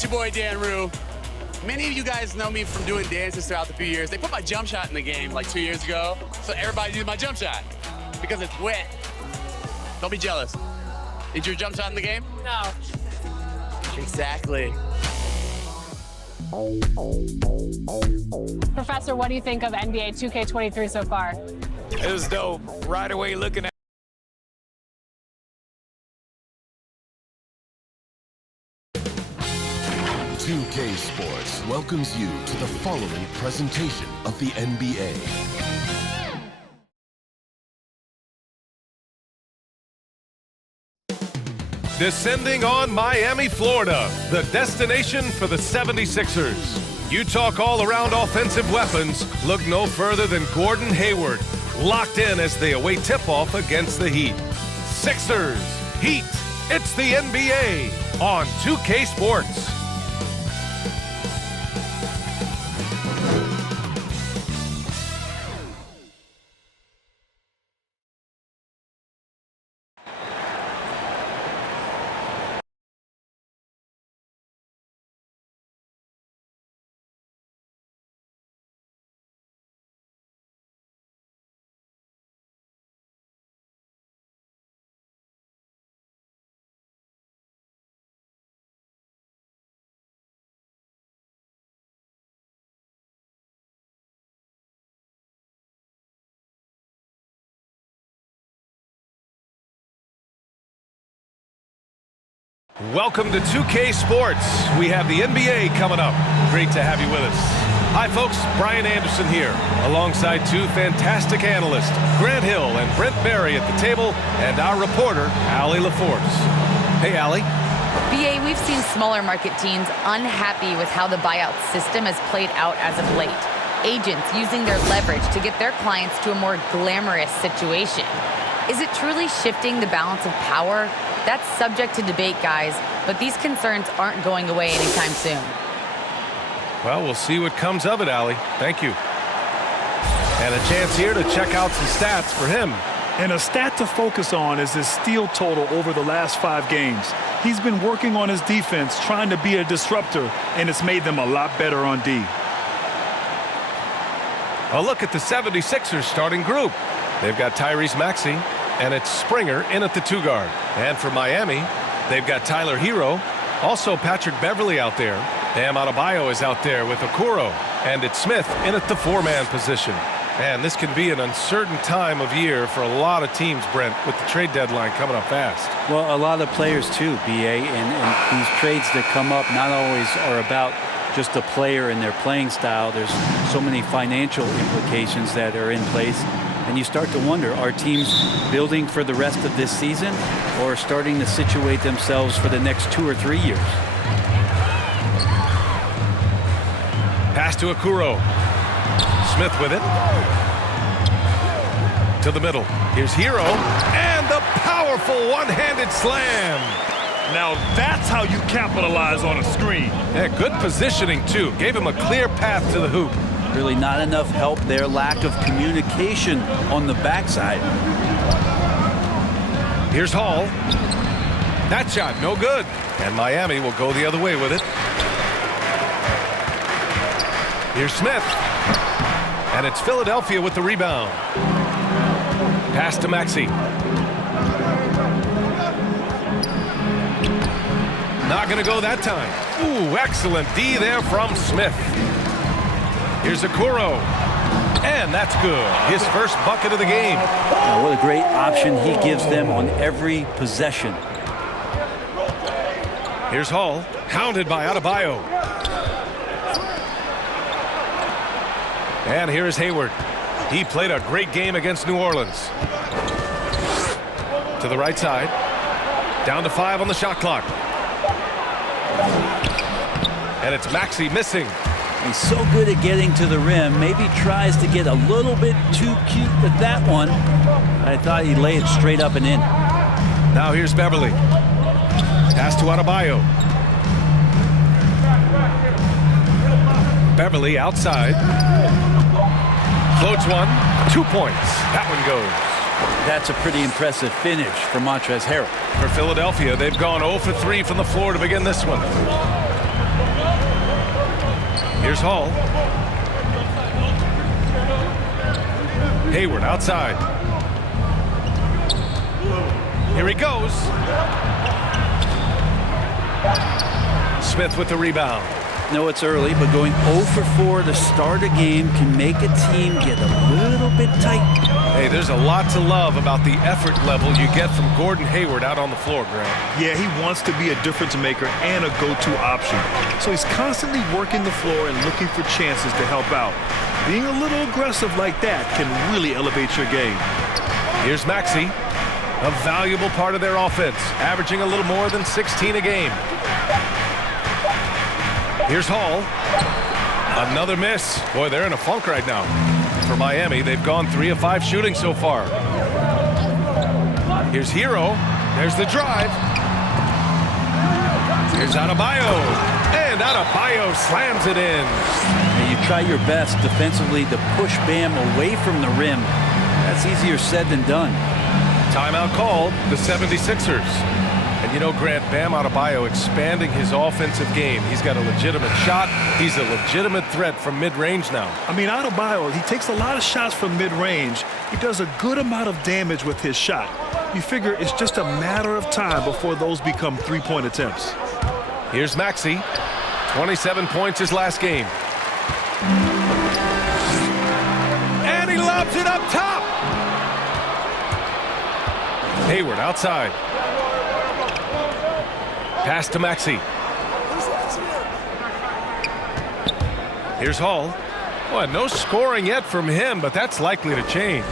It's your boy, Dan Rue. Many of you guys know me from doing dances throughout the few years. They put my jump shot in the game like 2 years ago, so everybody uses my jump shot because it's wet. Don't be jealous. Is your jump shot in the game? No. Exactly. Professor, what do you think of NBA 2K23 so far? It was dope. Right away looking at 2K Sports welcomes you to the following presentation of the NBA. Descending on Miami, Florida, the destination for the 76ers. You talk all-around offensive weapons, look no further than Gordon Hayward, locked in as they await tip-off against the Heat. Sixers, Heat, it's the NBA on 2K Sports. Welcome to 2K Sports. We have the NBA coming up. Great to have you with us. Hi, folks. Brian Anderson here, alongside two fantastic analysts, Grant Hill and Brent Barry at the table, and our reporter, Allie LaForce. Hey, Allie. BA, we've seen smaller market teams unhappy with how the buyout system has played out as of late. Agents using their leverage to get their clients to a more glamorous situation. Is it truly shifting the balance of power? That's subject to debate, guys, but these concerns aren't going away anytime soon. Well, we'll see what comes of it, Allie. Thank you. And a chance here to check out some stats for him. And a stat to focus on is his steal total over the last 5 games. He's been working on his defense, trying to be a disruptor, and it's made them a lot better on D. A look at the 76ers starting group. They've got Tyrese Maxey, and it's Springer in at the 2-guard. And for Miami, they've got Tyler Hero, also Patrick Beverly out there. Bam Adebayo is out there with Okoro, and it's Smith in at the 4-man position. And this can be an uncertain time of year for a lot of teams, Brent, with the trade deadline coming up fast. Well, a lot of players too, BA, and these trades that come up not always are about just the player and their playing style. There's so many financial implications that are in place. And you start to wonder, are teams building for the rest of this season or starting to situate themselves for the next 2 or 3 years? Pass to Okoro. Smith with it. To the middle. Here's Hero. And the powerful one-handed slam. Now that's how you capitalize on a screen. Yeah, good positioning, too. Gave him a clear path to the hoop. Really not enough help there. Lack of communication on the backside. Here's Hall. That shot, no good. And Miami will go the other way with it. Here's Smith. And it's Philadelphia with the rebound. Pass to Maxey. Not going to go that time. Ooh, excellent D there from Smith. Here's Okoro. And that's good. His first bucket of the game. Now, what a great option he gives them on every possession. Here's Hall. Hounded by Adebayo. And here's Hayward. He played a great game against New Orleans. To the right side. Down to 5 on the shot clock. And it's Maxey missing. He's so good at getting to the rim. Maybe tries to get a little bit too cute with that one. I thought he'd lay it straight up and in. Now here's Beverly. Pass to Adebayo. Beverly outside. Floats one. 2 points. That one goes. That's a pretty impressive finish for Montrezl Harrell. For Philadelphia, they've gone 0 for 3 from the floor to begin this one. Here's Hall. Hayward outside. Here he goes. Smith with the rebound. No, it's early, but going 0 for 4 to start a game can make a team get a little bit tight. Hey, there's a lot to love about the effort level you get from Gordon Hayward out on the floor, Grant. Yeah, he wants to be a difference maker and a go-to option. So he's constantly working the floor and looking for chances to help out. Being a little aggressive like that can really elevate your game. Here's Maxey, a valuable part of their offense, averaging a little more than 16 a game. Here's Hall. Another miss. Boy, they're in a funk right now. For Miami, they've gone 3 of 5 shooting so far. Here's Hero. There's the drive. Here's Adebayo. And Adebayo slams it in. And you try your best defensively to push Bam away from the rim. That's easier said than done. Timeout called, the 76ers. And you know, Grant, Bam Adebayo expanding his offensive game. He's got a legitimate shot. He's a legitimate threat from mid-range now. I mean, Adebayo, he takes a lot of shots from mid-range. He does a good amount of damage with his shot. You figure it's just a matter of time before those become three-point attempts. Here's Maxey. 27 points his last game. And he lobs it up top. Hayward outside. Pass to Maxey. Here's Hall. Well, no scoring yet from him, but that's likely to change.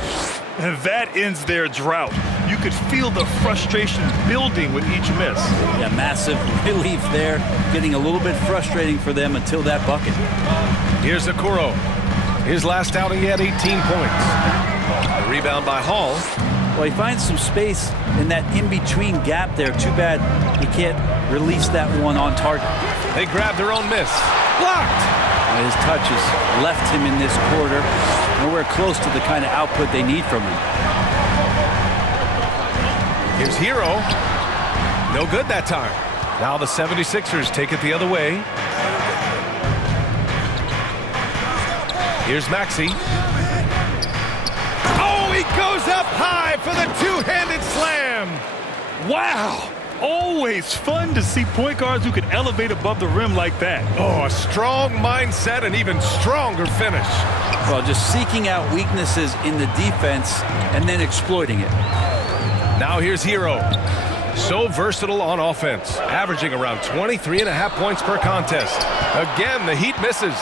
And that ends their drought. You could feel the frustration building with each miss. Yeah, massive relief there. Getting a little bit frustrating for them until that bucket. Here's Okoro. His last outing, he had 18 points. A rebound by Hall. Well, he finds some space in that in-between gap there. Too bad he can't release that one on target. They grab their own miss. Blocked! His touches left him in this quarter. Nowhere close to the kind of output they need from him. Here's Hero. No good that time. Now the 76ers take it the other way. Here's Maxey. Oh, he goes up high for the two-handed slam. Wow! Always fun to see point guards who can elevate above the rim like that. Oh, a strong mindset and even stronger finish. Well, just seeking out weaknesses in the defense and then exploiting it. Now here's Hero. So versatile on offense, averaging around 23.5 points per contest. Again, the Heat misses.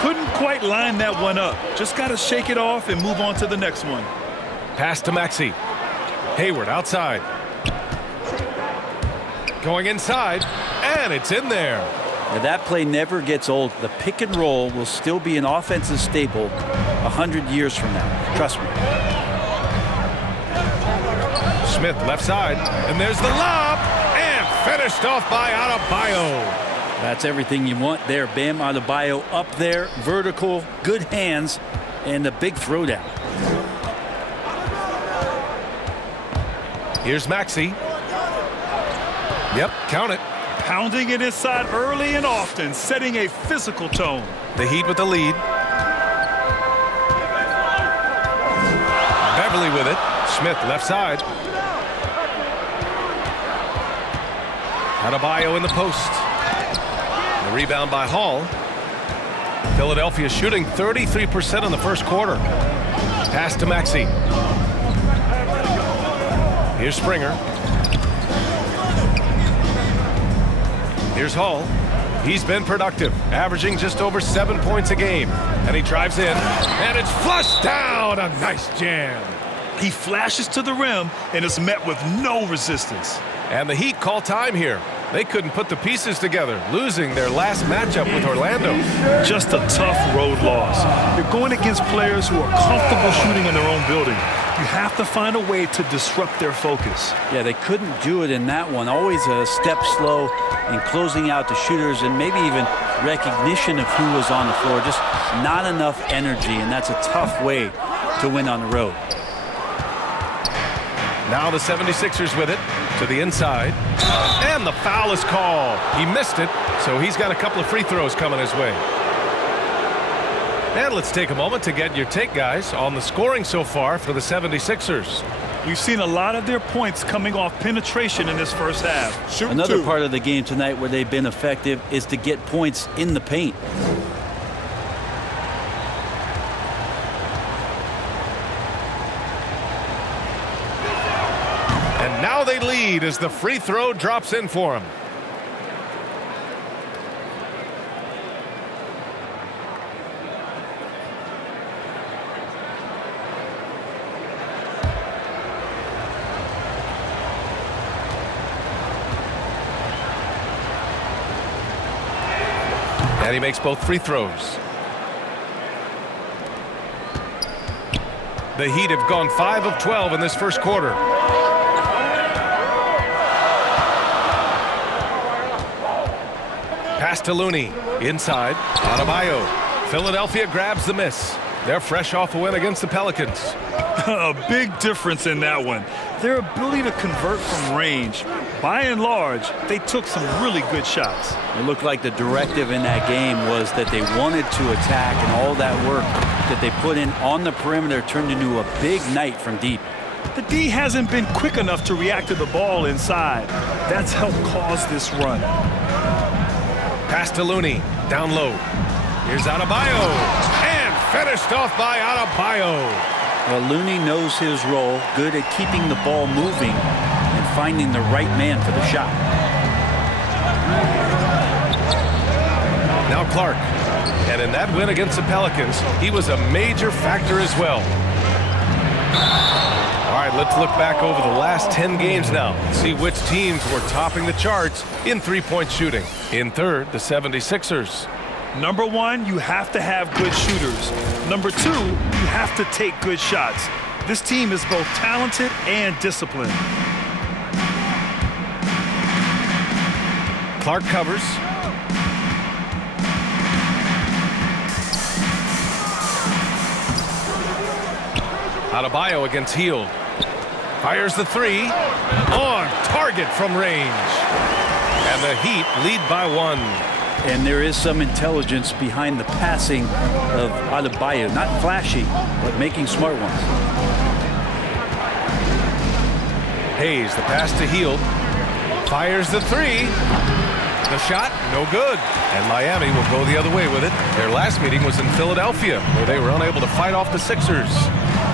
Couldn't quite line that one up. Just got to shake it off and move on to the next one. Pass to Maxey. Hayward outside. Going inside, and it's in there. Now that play never gets old. The pick and roll will still be an offensive staple 100 years from now. Trust me. Smith left side, and there's the lob, and finished off by Adebayo. That's everything you want there. Bam Adebayo up there, vertical, good hands, and a big throwdown. Here's Maxey. Yep, count it. Pounding it inside early and often, setting a physical tone. The Heat with the lead. Beverly with it. Smith left side. Adebayo in the post. The rebound by Hall. Philadelphia shooting 33% in the first quarter. Pass to Maxey. Here's Springer. Here's Hall. He's been productive, averaging just over 7 points a game. And he drives in, and it's flushed down. A nice jam. He flashes to the rim and is met with no resistance. And the Heat call time here. They couldn't put the pieces together, losing their last matchup with Orlando. Just a tough road loss. You're going against players who are comfortable shooting in their own building. You have to find a way to disrupt their focus. Yeah, they couldn't do it in that one. Always a step slow in closing out the shooters and maybe even recognition of who was on the floor. Just not enough energy, and that's a tough way to win on the road. Now the 76ers with it to the inside. And the foul is called. He missed it, so he's got a couple of free throws coming his way. And let's take a moment to get your take, guys, on the scoring so far for the 76ers. We've seen a lot of their points coming off penetration in this first half. Another part of the game tonight where they've been effective is to get points in the paint. And now they lead as the free throw drops in for them. And he makes both free throws. The Heat have gone 5 of 12 in this first quarter. Pass to Looney. Inside. Adebayo. Philadelphia grabs the miss. They're fresh off a win against the Pelicans. A big difference in that one. Their ability to convert from range. By and large, they took some really good shots. It looked like the directive in that game was that they wanted to attack, and all that work that they put in on the perimeter turned into a big night from deep. The D hasn't been quick enough to react to the ball inside. That's helped cause this run. Pass to Looney. Down low. Here's Adebayo. And finished off by Adebayo. Well, Looney knows his role, good at keeping the ball moving and finding the right man for the shot. Now Clark. And in that win against the Pelicans, he was a major factor as well. All right, let's look back over the last 10 games now and see which teams were topping the charts in three-point shooting. In third, the 76ers. Number one, you have to have good shooters. Number two, you have to take good shots. This team is both talented and disciplined. Clark covers. Adebayo against Hield. Fires the three. On target from range. And the Heat lead by 1. And there is some intelligence behind the passing of Adebayo. Not flashy, but making smart ones. Hayes, the pass to Hield. Fires the three. The shot, no good. And Miami will go the other way with it. Their last meeting was in Philadelphia, where they were unable to fight off the Sixers.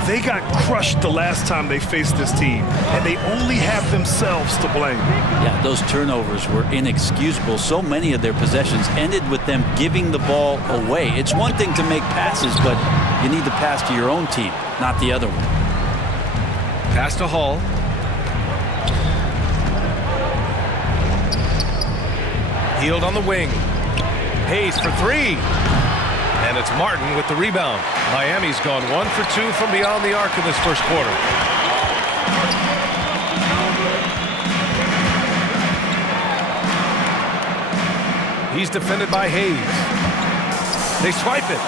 They got crushed the last time they faced this team, and they only have themselves to blame. Yeah, those turnovers were inexcusable. So many of their possessions ended with them giving the ball away. It's one thing to make passes, but you need to pass to your own team, not the other one. Pass to Hall. Hield on the wing. Hayes for three. And it's Martin with the rebound. Miami's gone 1 for 2 from beyond the arc in this first quarter. He's defended by Hayes. They swipe it.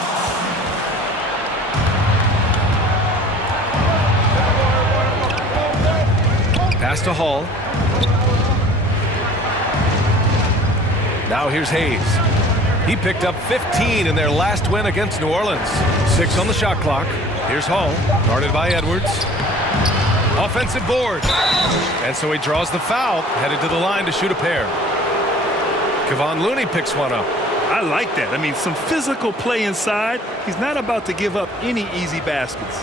Pass to Hall. Now here's Hayes. He picked up 15 in their last win against New Orleans. 6 on the shot clock. Here's Hall, guarded by Edwards. Offensive board. And so he draws the foul, headed to the line to shoot a pair. Kevon Looney picks one up. I like that. I mean, some physical play inside. He's not about to give up any easy baskets.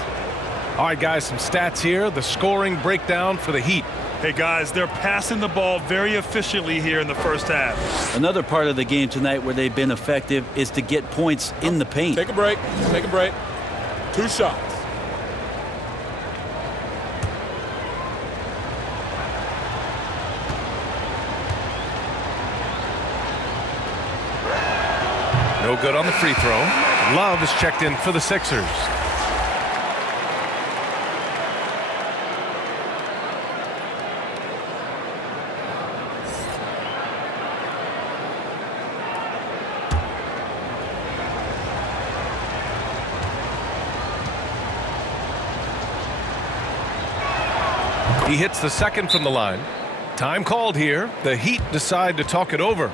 All right, guys, some stats here. The scoring breakdown for the Heat. Hey, guys, they're passing the ball very efficiently here in the first half. Another part of the game tonight where they've been effective is to get points in the paint. Take a break. Take a break. 2 shots. No good on the free throw. Love is checked in for the Sixers. He hits the second from the line. Time called here. The Heat decide to talk it over.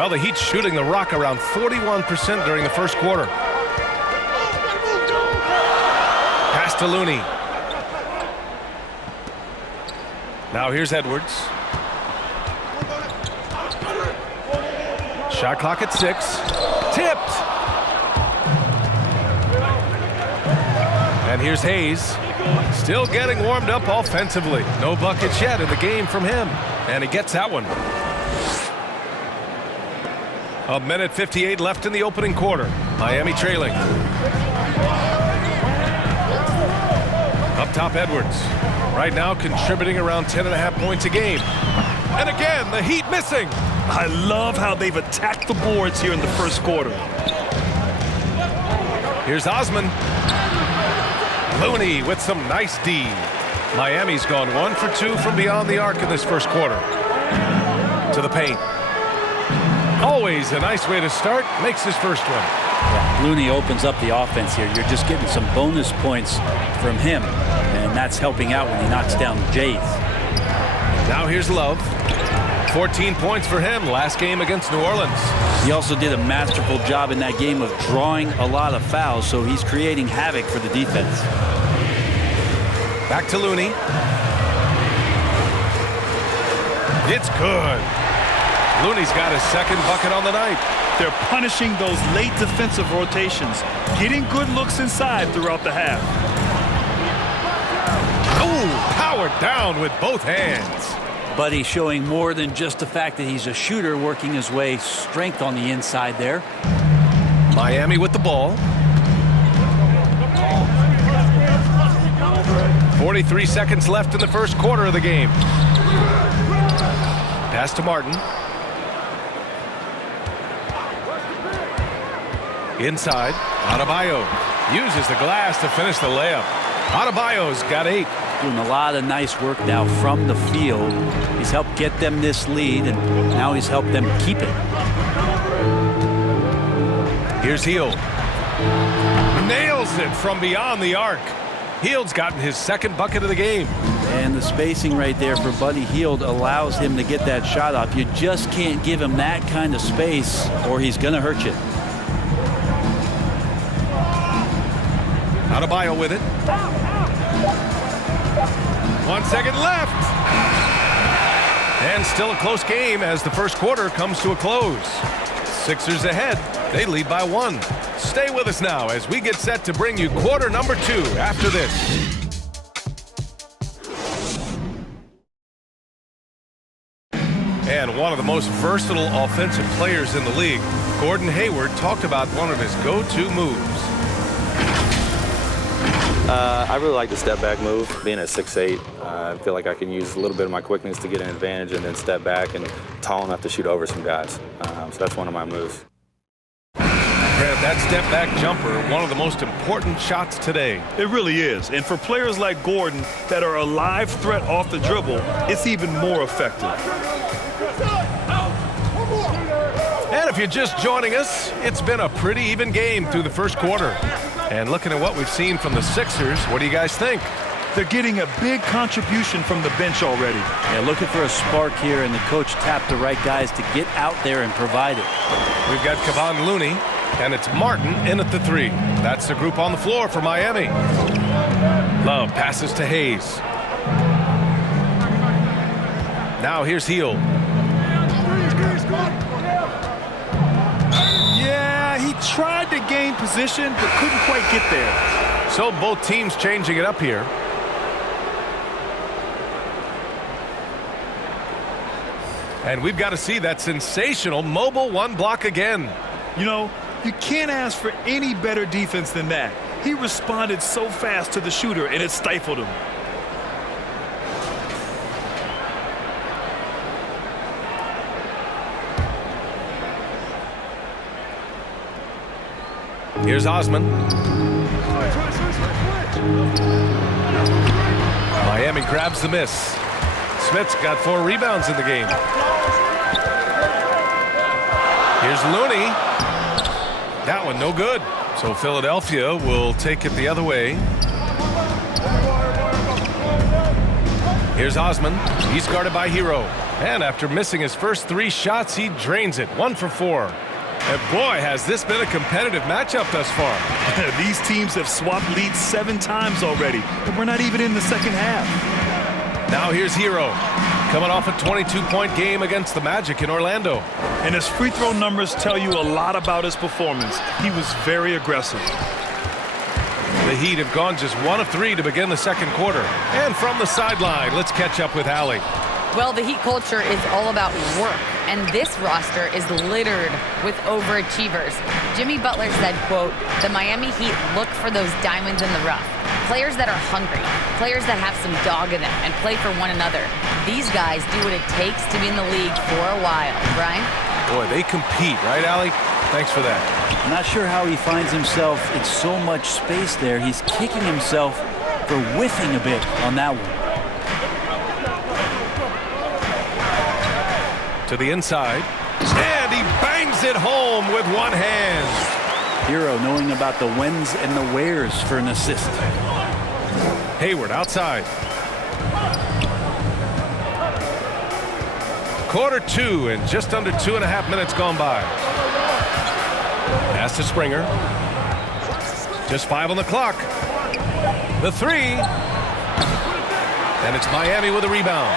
Well, the Heat's shooting the rock around 41% during the first quarter. Pass to Looney. Now here's Edwards. Shot clock at 6. Tipped. And here's Hayes. Still getting warmed up offensively. No buckets yet in the game from him. And he gets that one. 1:58 left in the opening quarter. Miami trailing. Up top, Edwards. Right now contributing around 10.5 points a game. And again, the Heat missing. I love how they've attacked the boards here in the first quarter. Here's Osman. Looney with some nice D. Miami's gone 1 for 2 from beyond the arc in this first quarter. To the paint. Always a nice way to start. Makes his first one. Yeah, Looney opens up the offense here. You're just getting some bonus points from him, and that's helping out when he knocks down Jays. Now here's Love. 14 points for him last game against New Orleans. He also did a masterful job in that game of drawing a lot of fouls, so he's creating havoc for the defense. Back to Looney. It's good. Looney's got his second bucket on the night. They're punishing those late defensive rotations, getting good looks inside throughout the half. Oh, powered down with both hands. But he's showing more than just the fact that he's a shooter, working his way strength on the inside there. Miami with the ball. 43 seconds left in the first quarter of the game. Pass to Martin. Inside, Adebayo uses the glass to finish the layup. Adebayo's got 8. Doing a lot of nice work now from the field. He's helped get them this lead, and now he's helped them keep it. Here's Hield. Nails it from beyond the arc. Hield's gotten his second bucket of the game. And the spacing right there for Buddy Hield allows him to get that shot off. You just can't give him that kind of space, or he's going to hurt you. Adebayo with it. 1 second left. And still a close game as the first quarter comes to a close. Sixers ahead. They lead by 1. Stay with us now as we get set to bring you quarter number 2 after this. And one of the most versatile offensive players in the league, Gordon Hayward, talked about one of his go-to moves. I really like the step-back move. Being at 6'8", I feel like I can use a little bit of my quickness to get an advantage and then step back and tall enough to shoot over some guys. So that's one of my moves. That step-back jumper, one of the most important shots today. It really is. And for players like Gordon that are a live threat off the dribble, it's even more effective. And if you're just joining us, it's been a pretty even game through the first quarter. And looking at what we've seen from the Sixers, what do you guys think? They're getting a big contribution from the bench already. Yeah, looking for a spark here, and the coach tapped the right guys to get out there and provide it. We've got Kevon Looney, and it's Martin in at the 3. That's the group on the floor for Miami. Love passes to Hayes. Now here's Hield. Yeah, he tried to gain position, but couldn't quite get there. So both teams changing it up here. And we've got to see that sensational mobile 1 block again. You know, you can't ask for any better defense than that. He responded so fast to the shooter, and it stifled him. Here's Osman. Miami grabs the miss. Smith's got 4 rebounds in the game. Here's Looney. That one no good. So Philadelphia will take it the other way. Here's Osman. He's guarded by Hero. And after missing his first 3 shots, he drains it. 1 for 4. And boy, has this been a competitive matchup thus far. These teams have swapped leads 7 times already, and we're not even in the second half. Now here's Hero, coming off a 22-point game against the Magic in Orlando. And his free throw numbers tell you a lot about his performance. He was very aggressive. The Heat have gone just 1 of 3 to begin the second quarter. And from the sideline, let's catch up with Allie. Well, the Heat culture is all about work, and this roster is littered with overachievers. Jimmy Butler said, quote, "The Miami Heat look for those diamonds in the rough. Players that are hungry, players that have some dog in them and play for one another. These guys do what it takes to be in the league for a while." Brian? Boy, they compete, right, Allie? Thanks for that. I'm not sure how he finds himself in so much space there. He's kicking himself for whiffing a bit on that one. To the inside, and he bangs it home with one hand. Hero knowing about the whens and the wheres for an assist. Hayward outside. Quarter 2 and just under 2.5 minutes gone by. Pass to Springer. Just 5 on the clock. The 3. And it's Miami with a rebound.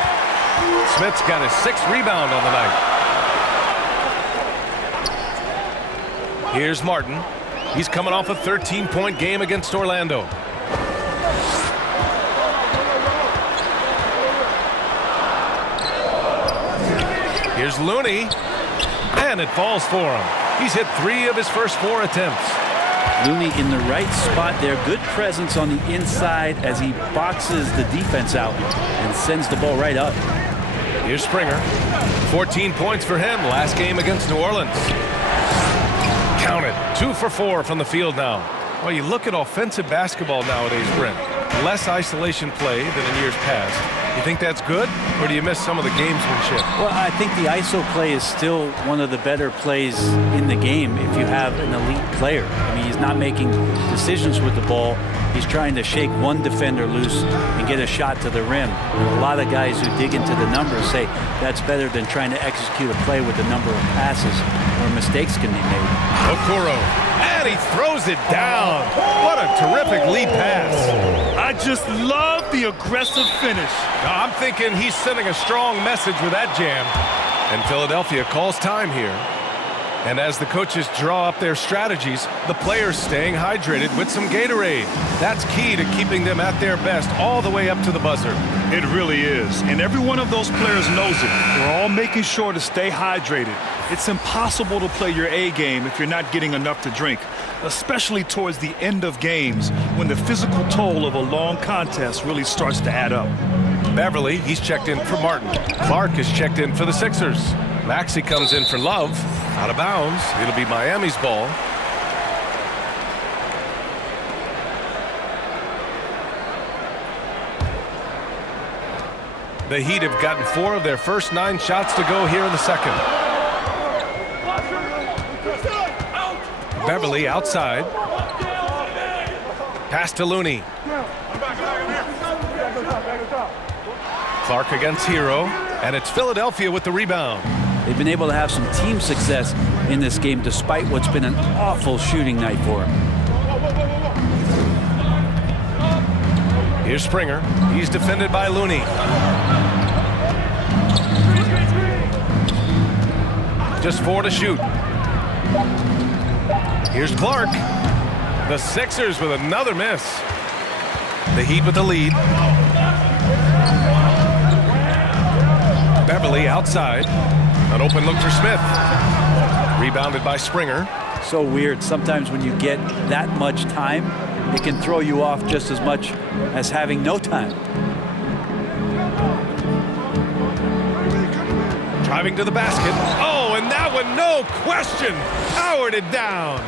Smith's got his 6th rebound on the night. Here's Martin. He's coming off a 13-point game against Orlando. Here's Looney. And it falls for him. He's hit 3 of his first 4 attempts. Looney in the right spot there. Good presence on the inside as he boxes the defense out and sends the ball right up. Here's Springer. 14 points for him last game against New Orleans. Counted. 2 for 4 from the field now. Well, you look at offensive basketball nowadays, Brent. Less isolation play than in years past. You think that's good, or do you miss some of the gamesmanship? Well, I think the ISO play is still one of the better plays in the game if you have an elite player. I mean, he's not making decisions with the ball. He's trying to shake one defender loose and get a shot to the rim. And a lot of guys who dig into the numbers say that's better than trying to execute a play with the number of passes where mistakes can be made. Okoro, and he throws it down. What a terrific lead pass. I just love the aggressive finish. I'm thinking he's sending a strong message with that jam. And Philadelphia calls time here. And as the coaches draw up their strategies, the players staying hydrated with some Gatorade. That's key to keeping them at their best all the way up to the buzzer. It really is. And every one of those players knows it. We're all making sure to stay hydrated. It's impossible to play your A game if you're not getting enough to drink, especially towards the end of games when the physical toll of a long contest really starts to add up. Beverly, he's checked in for Martin. Clark is checked in for the Sixers. Maxey comes in for Love. Out of bounds. It'll be Miami's ball. The Heat have gotten 4 of their first 9 shots to go here in the second. Beverly outside. Pass to Looney. Clark against Hero. And it's Philadelphia with the rebound. They've been able to have some team success in this game despite what's been an awful shooting night for them. Here's Springer. He's defended by Looney. Just 4 to shoot. Here's Clark. The Sixers with another miss. The Heat with the lead. Beverly outside. An open look for Smith. Rebounded by Springer. So weird. Sometimes when you get that much time, it can throw you off just as much as having no time. Driving to the basket. Oh, and that one, no question, powered it down.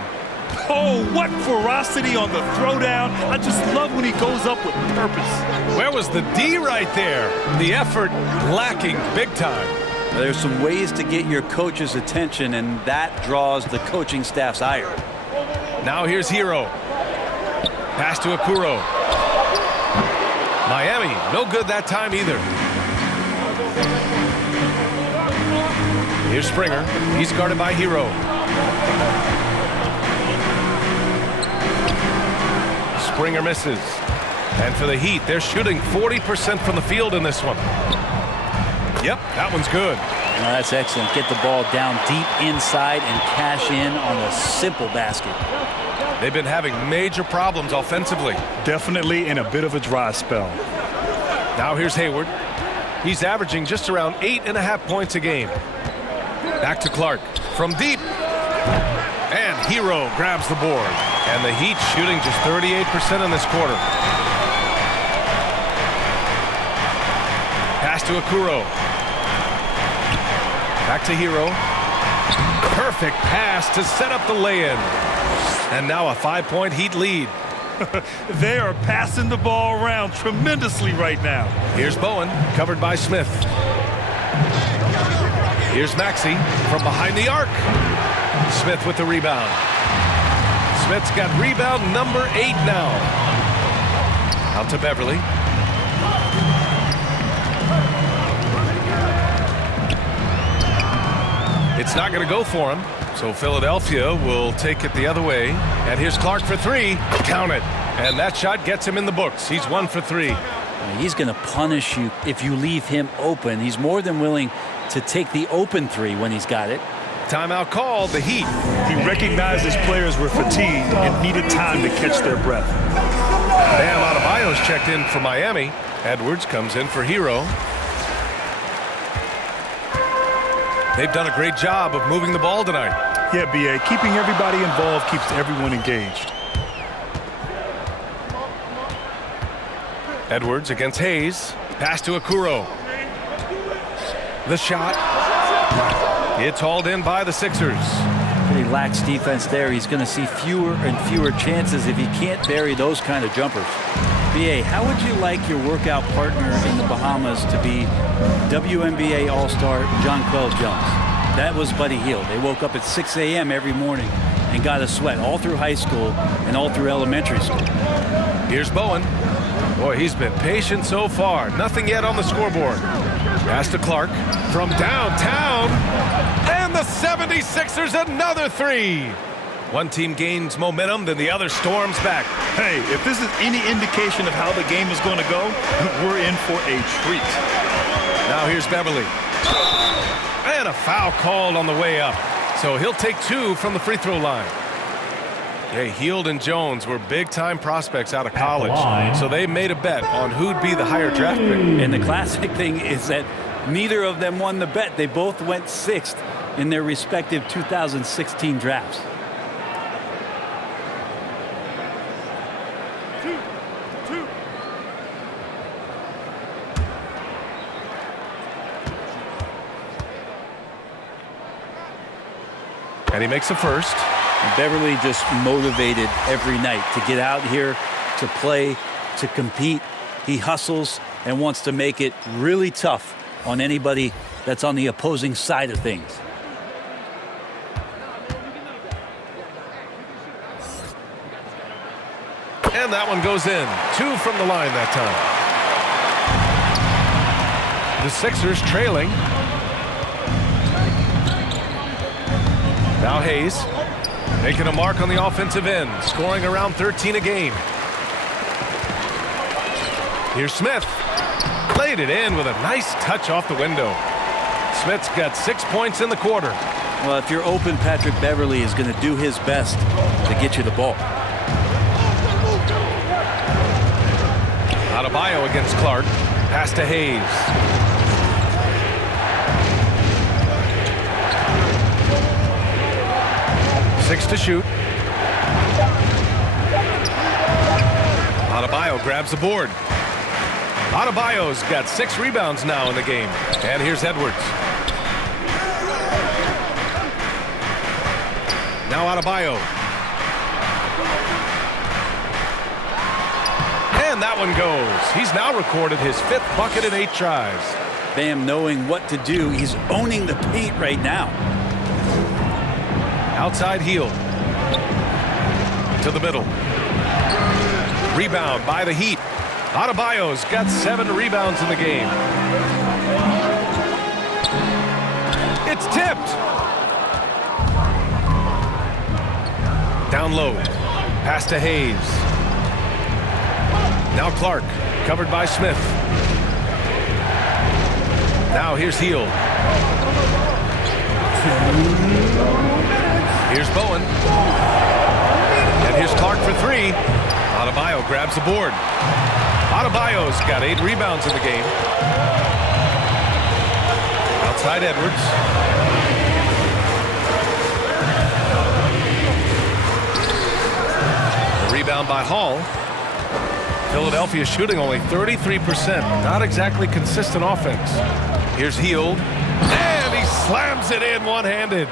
Oh, what ferocity on the throwdown. I just love when he goes up with purpose. Where was the D right there? The effort lacking big time. There's some ways to get your coach's attention, and that draws the coaching staff's ire. Now here's Hero. Pass to Okoro. Miami, no good that time either. Here's Springer. He's guarded by Hero. Springer misses. And for the Heat, they're shooting 40% from the field in this one. Yep, that one's good. No, that's excellent. Get the ball down deep inside and cash in on a simple basket. They've been having major problems offensively. Definitely in a bit of a dry spell. Now here's Hayward. He's averaging just around 8.5 points a game. Back to Clark from deep. And Hero grabs the board. And the Heat shooting just 38% in this quarter. Pass to Okoro. Back to Hero. Perfect pass to set up the lay-in. And now a 5-point Heat lead. They are passing the ball around tremendously right now. Here's Bowen, covered by Smith. Here's Maxey from behind the arc. Smith with the rebound. Smith's got rebound number 8 now. Out to Beverly. It's not going to go for him, so Philadelphia will take it the other way. And here's Clark for 3. Count it. And that shot gets him in the books. He's 1 for 3. He's going to punish you if you leave him open. He's more than willing to take the open 3 when he's got it. Timeout called, the Heat. He recognized his players were fatigued and needed time to catch their breath. Bam Adebayo's checked in for Miami. Edwards comes in for Hero. They've done a great job of moving the ball tonight. Yeah, B.A. Keeping everybody involved keeps everyone engaged. Edwards against Hayes. Pass to Okoro. The shot. It's hauled in by the Sixers. Pretty lax defense there. He's going to see fewer and fewer chances if he can't bury those kind of jumpers. B.A., how would you like your workout partner in the Bahamas to be WNBA All-Star Jonquel Jones? That was Buddy Hield. They woke up at 6 a.m. every morning and got a sweat all through high school and all through elementary school. Here's Bowen. Boy, he's been patient so far. Nothing yet on the scoreboard. Pass to Clark from downtown. And the 76ers another 3. One team gains momentum, then the other storms back. Hey, if this is any indication of how the game is going to go, we're in for a treat. Now here's Beverly. And a foul called on the way up. So he'll take 2 from the free throw line. Okay, Hield and Jones were big-time prospects out of college, so they made a bet on who'd be the higher draft pick. And the classic thing is that neither of them won the bet. They both went 6th in their respective 2016 drafts. And he makes the first. And Beverly just motivated every night to get out here, to play, to compete. He hustles and wants to make it really tough on anybody that's on the opposing side of things. And that one goes in. 2 from the line that time. The Sixers trailing. Now Hayes making a mark on the offensive end, scoring around 13 a game. Here's Smith. Laid it in with a nice touch off the window. Smith's got 6 points in the quarter. Well, if you're open, Patrick Beverly is going to do his best to get you the ball. Adebayo against Clark. Pass to Hayes. Six to shoot. Adebayo grabs the board. Adebayo's got 6 rebounds now in the game. And here's Edwards. Now Adebayo. And that one goes. He's now recorded his 5th bucket in 8 tries. Bam knowing what to do. He's owning the paint right now. Outside Hield. To the middle. Rebound by the Heat. Adebayo's got 7 rebounds in the game. It's tipped. Down low. Pass to Hayes. Now Clark, covered by Smith. Now here's Hield. Here's Bowen. And here's Clark for three. Adebayo grabs the board. Adebayo's got 8 rebounds in the game. Outside Edwards. A rebound by Hall. Philadelphia shooting only 33%. Not exactly consistent offense. Here's Hield. And he slams it in one-handed.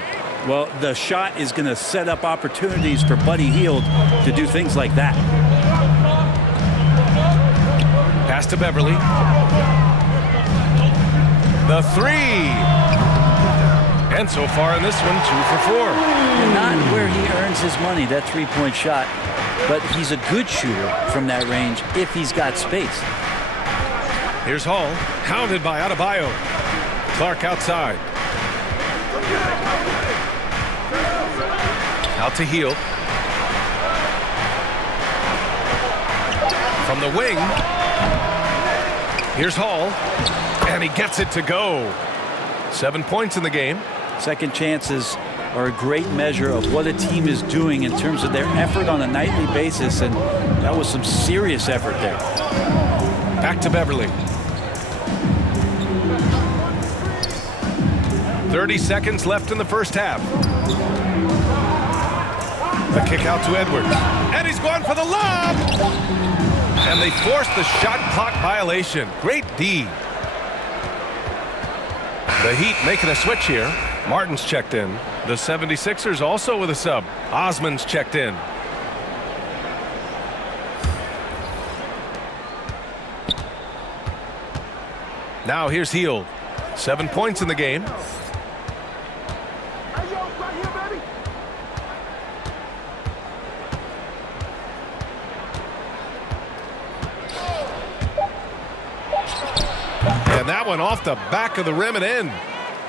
Well, the shot is going to set up opportunities for Buddy Hield to do things like that. Pass to Beverly. The three. And so far in this one, 2 for 4. Not where he earns his money, that three-point shot. But he's a good shooter from that range if he's got space. Here's Hall, hounded by Adebayo. Clark outside. Out to Hield. From the wing. Here's Hall. And he gets it to go. 7 points in the game. Second chances are a great measure of what a team is doing in terms of their effort on a nightly basis, and that was some serious effort there. Back to Beverly. 30 seconds left in the first half. The kick out to Edwards. And he's going for the lob! And they forced the shot clock violation. Great D. The Heat making a switch here. Martin's checked in. The 76ers also with a sub. Osman's checked in. Now here's Hield. 7 points in the game. And that one off the back of the rim and in.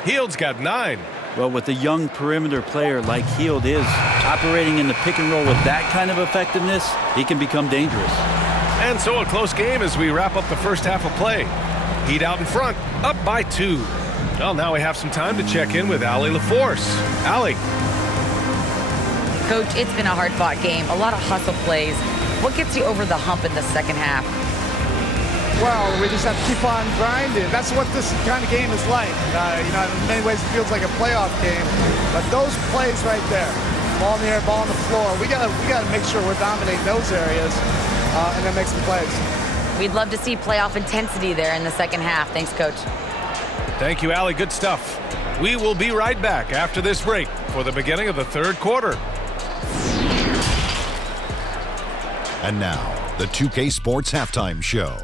Hield's got 9. Well, with a young perimeter player like Hield is, operating in the pick and roll with that kind of effectiveness, he can become dangerous. And so a close game as we wrap up the first half of play. Heat out in front, up by 2. Well, now we have some time to check in with Allie LaForce. Allie. Coach, it's been a hard-fought game. A lot of hustle plays. What gets you over the hump in the second half? Well, we just have to keep on grinding. That's what this kind of game is like. In many ways it feels like a playoff game, but those plays right there, ball in the air, ball on the floor, we gotta make sure we're dominating those areas and then make some plays. We'd love to see playoff intensity there in the second half. Thanks, Coach. Thank you, Allie. Good stuff. We will be right back after this break for the beginning of the third quarter. And now, the 2K Sports Halftime Show.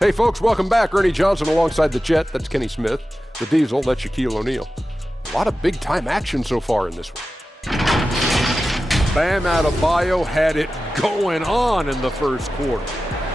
Hey folks, welcome back. Ernie Johnson alongside the Jet. That's Kenny Smith. The Diesel, that's Shaquille O'Neal. A lot of big-time action so far in this one. Bam Adebayo had it going on in the first quarter.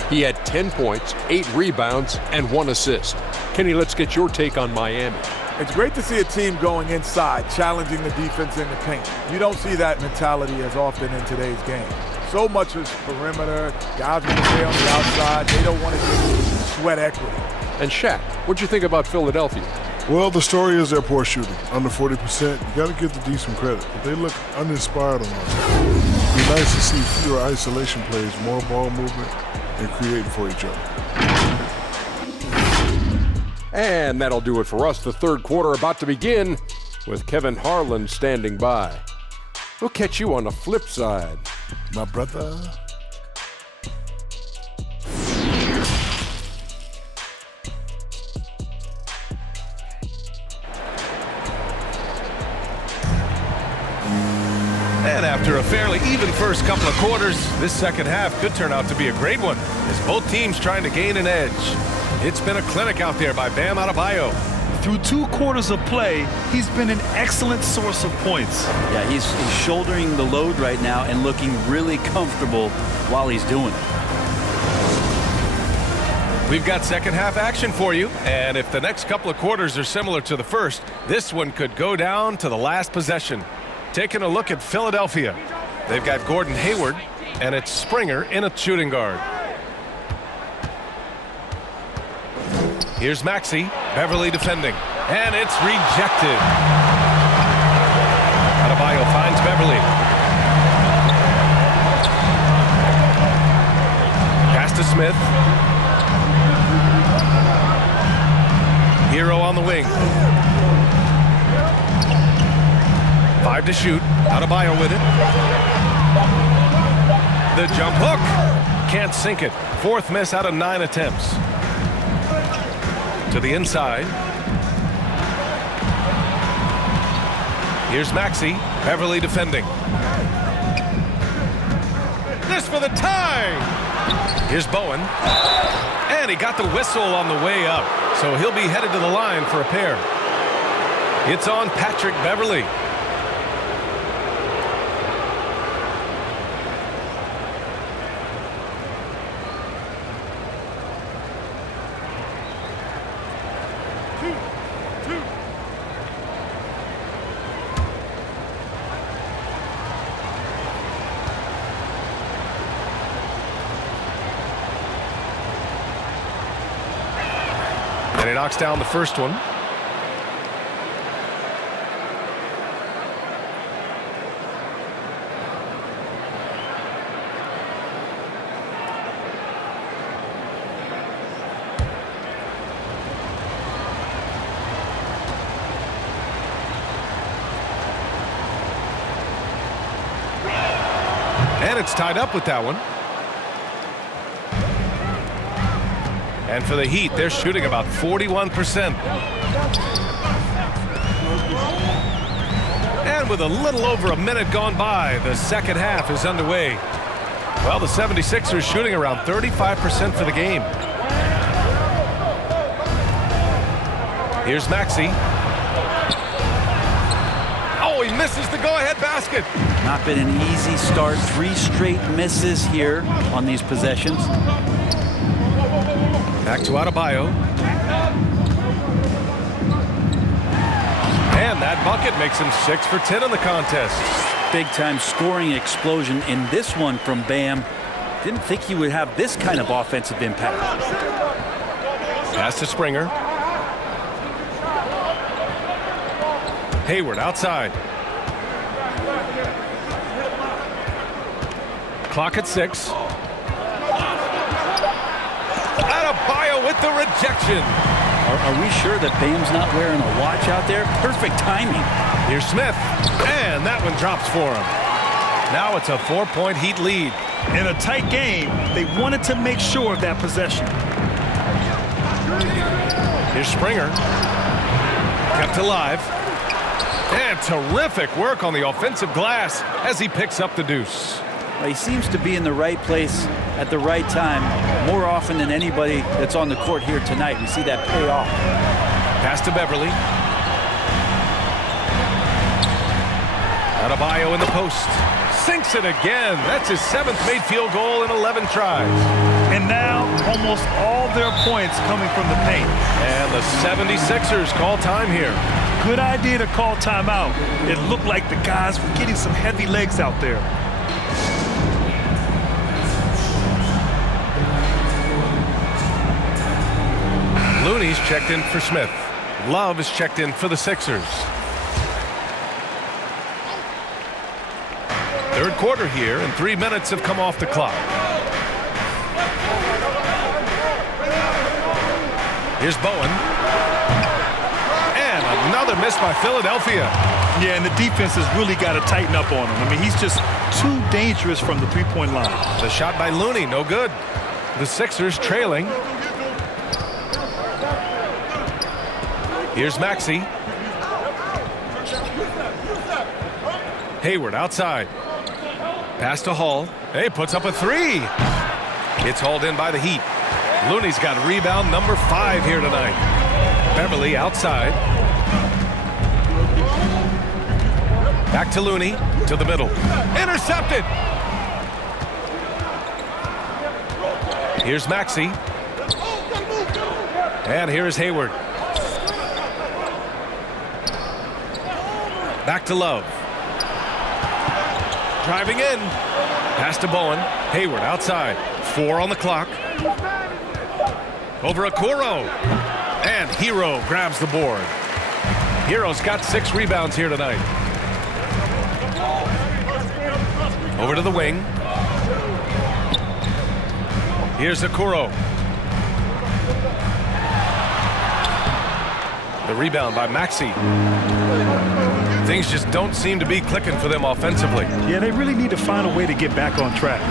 He had 10 points, 8 rebounds, and 1 assist. Kenny, let's get your take on Miami. It's great to see a team going inside, challenging the defense in the paint. You don't see that mentality as often in today's game. So much is perimeter. Guys want to stay on the outside. They don't want to get sweat equity. And Shaq, what'd you think about Philadelphia? Well, the story is their poor shooting. Under 40%, you got to give the D some credit. But they look uninspired on offense. It'd be nice to see fewer isolation plays, more ball movement, and creating for each other. And that'll do it for us. The third quarter about to begin with Kevin Harlan standing by. We'll catch you on the flip side, my brother. And after a fairly even first couple of quarters, this second half could turn out to be a great one as both teams trying to gain an edge. It's been a clinic out there by Bam Adebayo. Through 2 quarters of play, he's been an excellent source of points. Yeah, he's shouldering the load right now and looking really comfortable while he's doing it. We've got second half action for you, and if the next couple of quarters are similar to the first, this one could go down to the last possession. Taking a look at Philadelphia. They've got Gordon Hayward, and it's Springer in at shooting guard. Here's Maxey, Beverly defending, and it's rejected. Adebayo finds Beverly. Pass to Smith. Hero on the wing. 5 to shoot. Adebayo with it. The jump hook. Can't sink it. 4th miss out of 9 attempts. To the inside. Here's Maxey. Beverly defending. This for the tie. Here's Bowen. And he got the whistle on the way up. So he'll be headed to the line for a pair. It's on Patrick Beverly. And he knocks down the first one. And it's tied up with that one. And for the Heat, they're shooting about 41%. And with a little over a minute gone by, the second half is underway. Well, the 76ers shooting around 35% for the game. Here's Maxey. Oh, he misses the go-ahead basket. Not been an easy start. 3 straight misses here on these possessions. Back to Adebayo. And that bucket makes him 6 for 10 in the contest. Big-time scoring explosion in this one from Bam. Didn't think he would have this kind of offensive impact. Pass to Springer. Hayward outside. Clock at 6. Adebayo with the rejection. Are we sure that Bam's not wearing a watch out there? Perfect timing. Here's Smith. And that one drops for him. Now it's a 4-point Heat lead. In a tight game, they wanted to make sure of that possession. Here's Springer. Kept alive. And terrific work on the offensive glass as he picks up the deuce. He seems to be in the right place at the right time more often than anybody that's on the court here tonight. We see that pay off. Pass to Beverly. Adebayo in the post. Sinks it again. That's his 7th made field goal in 11 tries. And now almost all their points coming from the paint. And the 76ers call time here. Good idea to call timeout. It looked like the guys were getting some heavy legs out there. Looney's checked in for Smith. Love is checked in for the Sixers. Third quarter here, and 3 minutes have come off the clock. Here's Bowen. And another miss by Philadelphia. Yeah, and the defense has really got to tighten up on him. I mean, he's just too dangerous from the three-point line. The shot by Looney, no good. The Sixers trailing. Here's Maxey. Hayward outside. Pass to Hall. Hey, puts up a 3. It's hauled in by the Heat. Looney's got rebound number 5 here tonight. Beverly outside. Back to Looney, to the middle. Intercepted! Here's Maxey. And here's Hayward. Back to Love. Driving in. Pass to Bowen. Hayward outside. 4 on the clock. Over Okoro. And Hero grabs the board. Hero's got 6 rebounds here tonight. Over to the wing. Here's Okoro. The rebound by Maxey. Things just don't seem to be clicking for them offensively. Yeah, they really need to find a way to get back on track.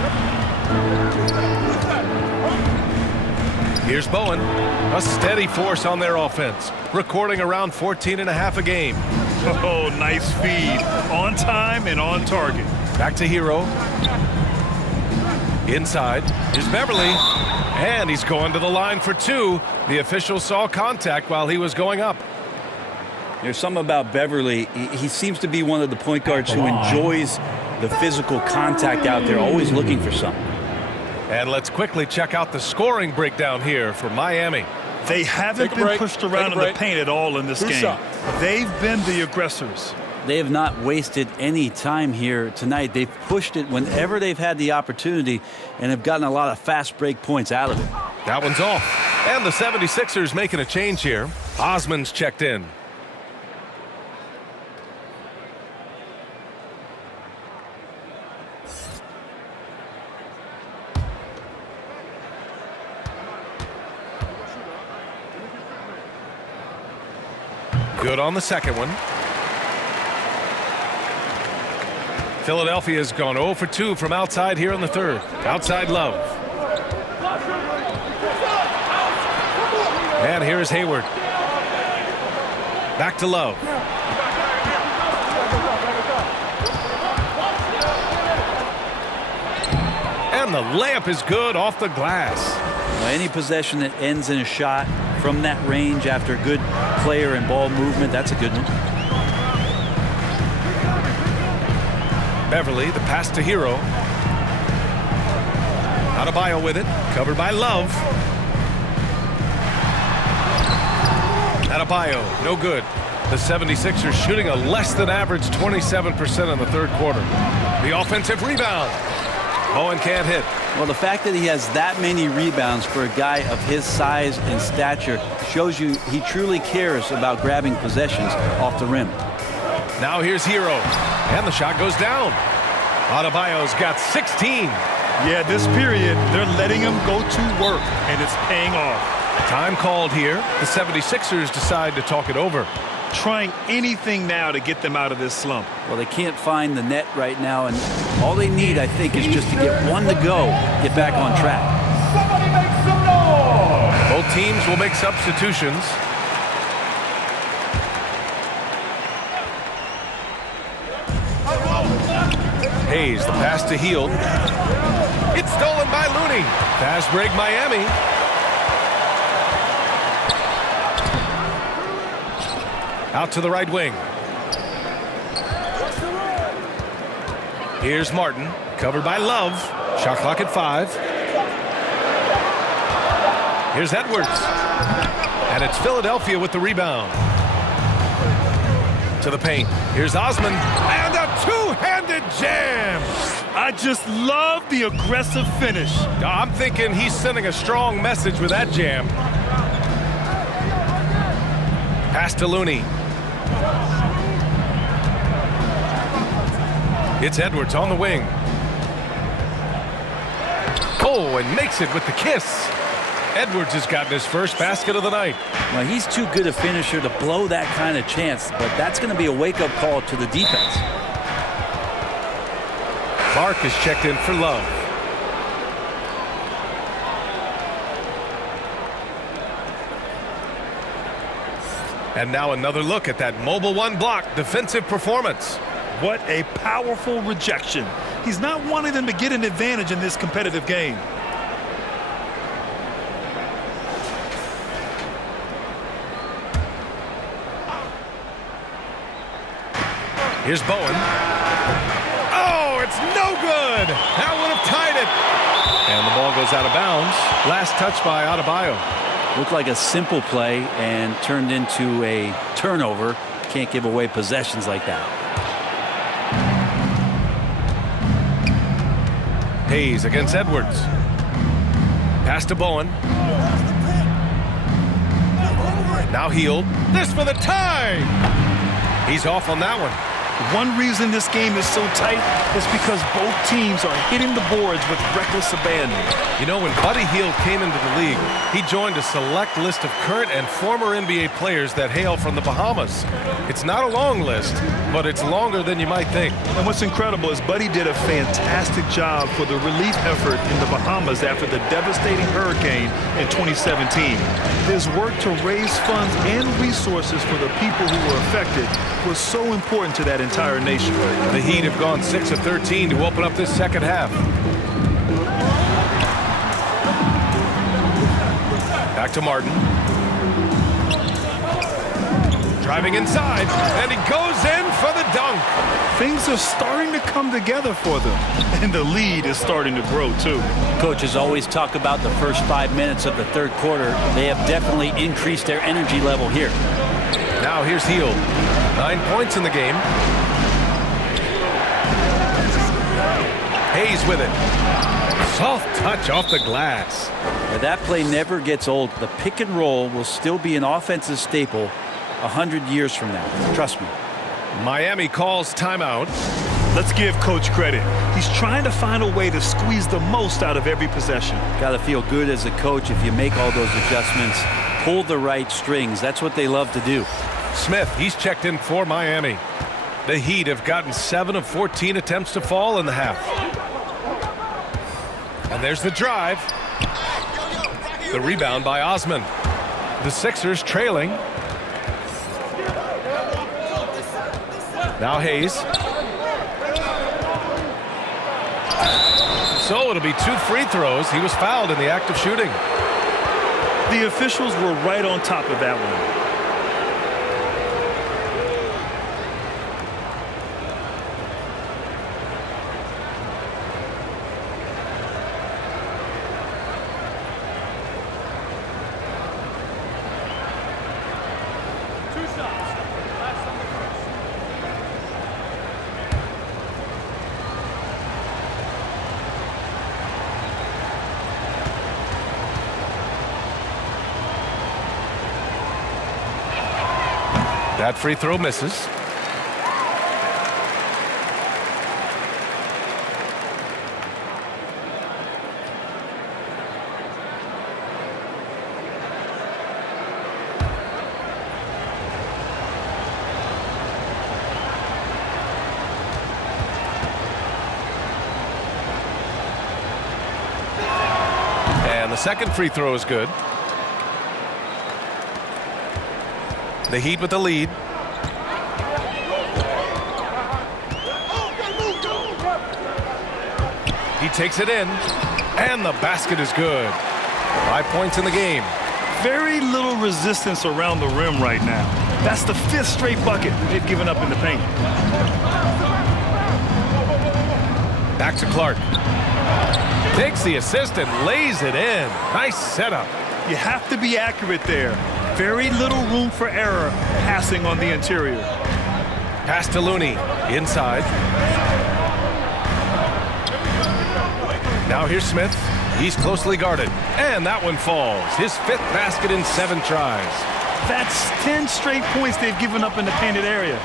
Here's Bowen, a steady force on their offense, recording around 14.5 a game. Oh, nice feed. On time and on target. Back to Hero. Inside. Here's Beverly. And he's going to the line for 2. The official saw contact while he was going up. There's something about Beverly. He seems to be one of the point guards who enjoys the physical contact out there, always looking for something. And let's quickly check out the scoring breakdown here for Miami. They haven't been pushed around in the paint at all in this game. They've been the aggressors. They have not wasted any time here tonight. They've pushed it whenever they've had the opportunity and have gotten a lot of fast break points out of it. That one's off. And the 76ers making a change here. Osman's checked in. Good on the second one. Philadelphia's gone 0 for 2 from outside here in the third. Outside Love. And here's Hayward. Back to Love. And the layup is good off the glass. Well, any possession that ends in a shot from that range after good player and ball movement, that's a good one. Beverly, the pass to Hero. Adebayo with it, covered by Love. Adebayo, no good. The 76ers shooting a less than average 27% in the third quarter. The offensive rebound. Bowen can't hit. Well, the fact that he has that many rebounds for a guy of his size and stature shows you he truly cares about grabbing possessions off the rim. Now here's Hero. And the shot goes down. Adebayo's got 16. Yeah, this period, they're letting him go to work, and it's paying off. Time called here. The 76ers decide to talk it over. Trying anything now to get them out of this slump. Well, they can't find the net right now, and all they need, I think, is just to get one to go, get back on track. Somebody make some noise! Both teams will make substitutions. Hayes, the pass to Hield. It's stolen by Looney. Fast break Miami. Out to the right wing. Here's Martin, covered by Love. Shot clock at 5. Here's Edwards. And it's Philadelphia with the rebound. To the paint. Here's Osman. And a two-handed jam. I just love the aggressive finish. I'm thinking he's sending a strong message with that jam. Pass to Looney. It's Edwards on the wing. Oh, and makes it with the kiss. Edwards has gotten his first basket of the night. Well, he's too good a finisher to blow that kind of chance, but that's going to be a wake-up call to the defense. Clark is checked in for Love. And now another look at that mobile one block defensive performance. What a powerful rejection. He's not wanting them to get an advantage in this competitive game. Here's Bowen. Oh, it's no good. That would have tied it. And the ball goes out of bounds. Last touch by Adebayo. Looked like a simple play and turned into a turnover. Can't give away possessions like that. Hayes against Edwards. Pass to Bowen. Now Hield. This for the tie. He's off on that one. One reason this game is so tight is because both teams are hitting the boards with reckless abandon. You know, when Buddy Hield came into the league, he joined a select list of current and former NBA players that hail from the Bahamas. It's not a long list, but it's longer than you might think. And what's incredible is Buddy did a fantastic job for the relief effort in the Bahamas after the devastating hurricane in 2017. His work to raise funds and resources for the people who were affected was so important to that entire nation. The Heat have gone 6 of 13 to open up this second half. Back to Martin. Driving inside, and he goes in for the dunk. Things are starting to come together for them, and the lead is starting to grow too. Coaches always talk about the first 5 minutes of the third quarter. They have definitely increased their energy level here. Now here's Hield. 9 points in the game. Hayes with it. Soft touch off the glass. But that play never gets old. The pick and roll will still be an offensive staple 100 years from now. Trust me. Miami calls timeout. Let's give Coach credit. He's trying to find a way to squeeze the most out of every possession. Got to feel good as a coach if you make all those adjustments. Pull the right strings. That's what they love to do. Smith, he's checked in for Miami. The Heat have gotten 7 of 14 attempts to fall in the half. And there's the drive. The rebound by Osman. The Sixers trailing. Now Hayes. So it'll be 2 free throws. He was fouled in the act of shooting. The officials were right on top of that one. That free throw misses. And the second free throw is good. The Heat with the lead. He takes it in, and the basket is good. 5 points in the game. Very little resistance around the rim right now. That's the 5th straight bucket they've given up in the paint. Back to Clark. Takes the assist and lays it in. Nice setup. You have to be accurate there. Very little room for error passing on the interior. Pass to Looney. Inside. Now here's Smith. He's closely guarded. And that one falls. His 5th basket in 7 tries. That's 10 straight points they've given up in the painted area.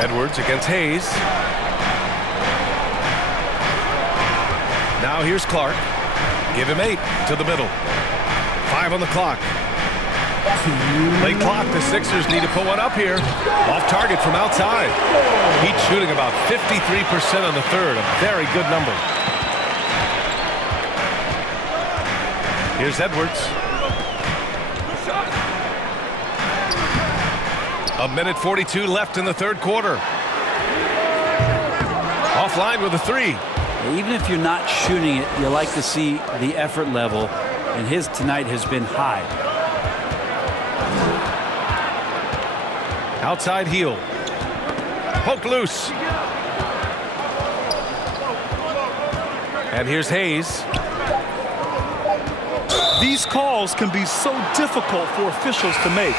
Edwards against Hayes. Now here's Clark. Give him 8 to the middle. 5 on the clock. Late clock, the Sixers need to put one up here. Off target from outside. Heat shooting about 53% on the third, a very good number. Here's Edwards. A minute 42 left in the third quarter. Offline with a 3. Even if you're not shooting it, you like to see the effort level, and his tonight has been high. Outside heel. Poke loose. And here's Hayes. These calls can be so difficult for officials to make.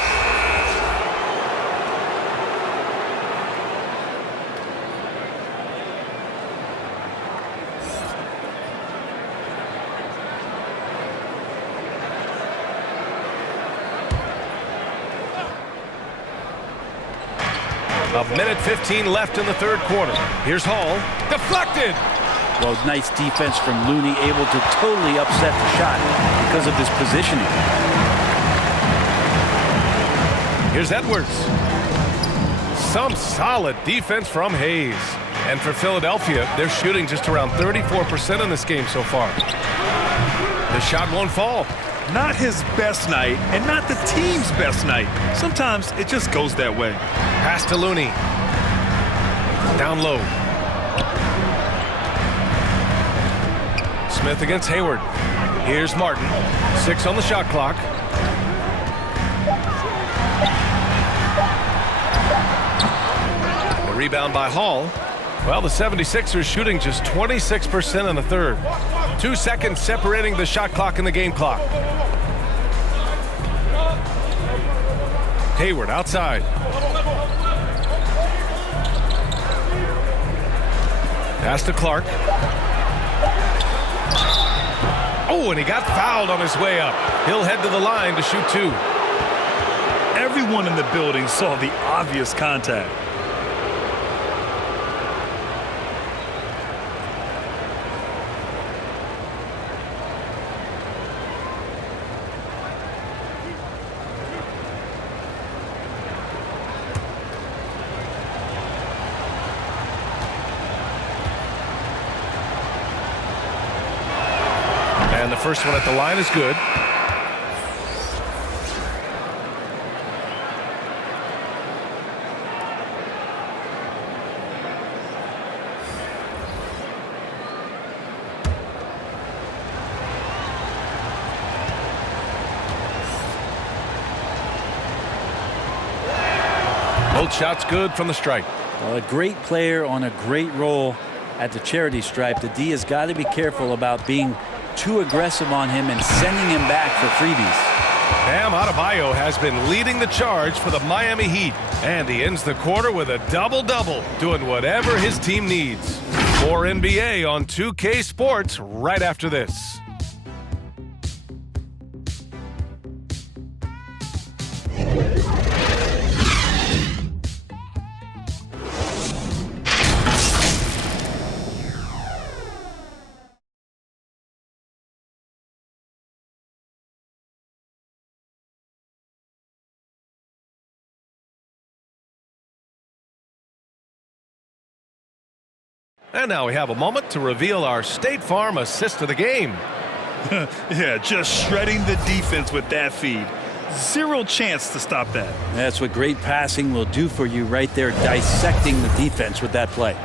A minute 15 left in the third quarter. Here's Hall. Deflected. Well, nice defense from Looney, able to totally upset the shot because of his positioning. Here's Edwards. Some solid defense from Hayes. And for Philadelphia, they're shooting just around 34% in this game so far. The shot won't fall. Not his best night, and not the team's best night. Sometimes it just goes that way. Pass to Looney. Down low. Smith against Hayward. Here's Martin. 6 on the shot clock. The rebound by Hall. Well, the 76ers shooting just 26% in the third. 2 seconds separating the shot clock and the game clock. Hayward outside. Pass to Clark. Oh, and he got fouled on his way up. He'll head to the line to shoot 2. Everyone in the building saw the obvious contact. And the first one at the line is good. Both shots good from the stripe. Well, a great player on a great roll at the charity stripe. The D has got to be careful about being too aggressive on him and sending him back for freebies. Bam Adebayo has been leading the charge for the Miami Heat. And he ends the quarter with a double-double, doing whatever his team needs. More NBA on 2K Sports right after this. And now we have a moment to reveal our State Farm assist of the game. Yeah, just shredding the defense with that feed. Zero chance to stop that. That's what great passing will do for you right there, dissecting the defense with that play.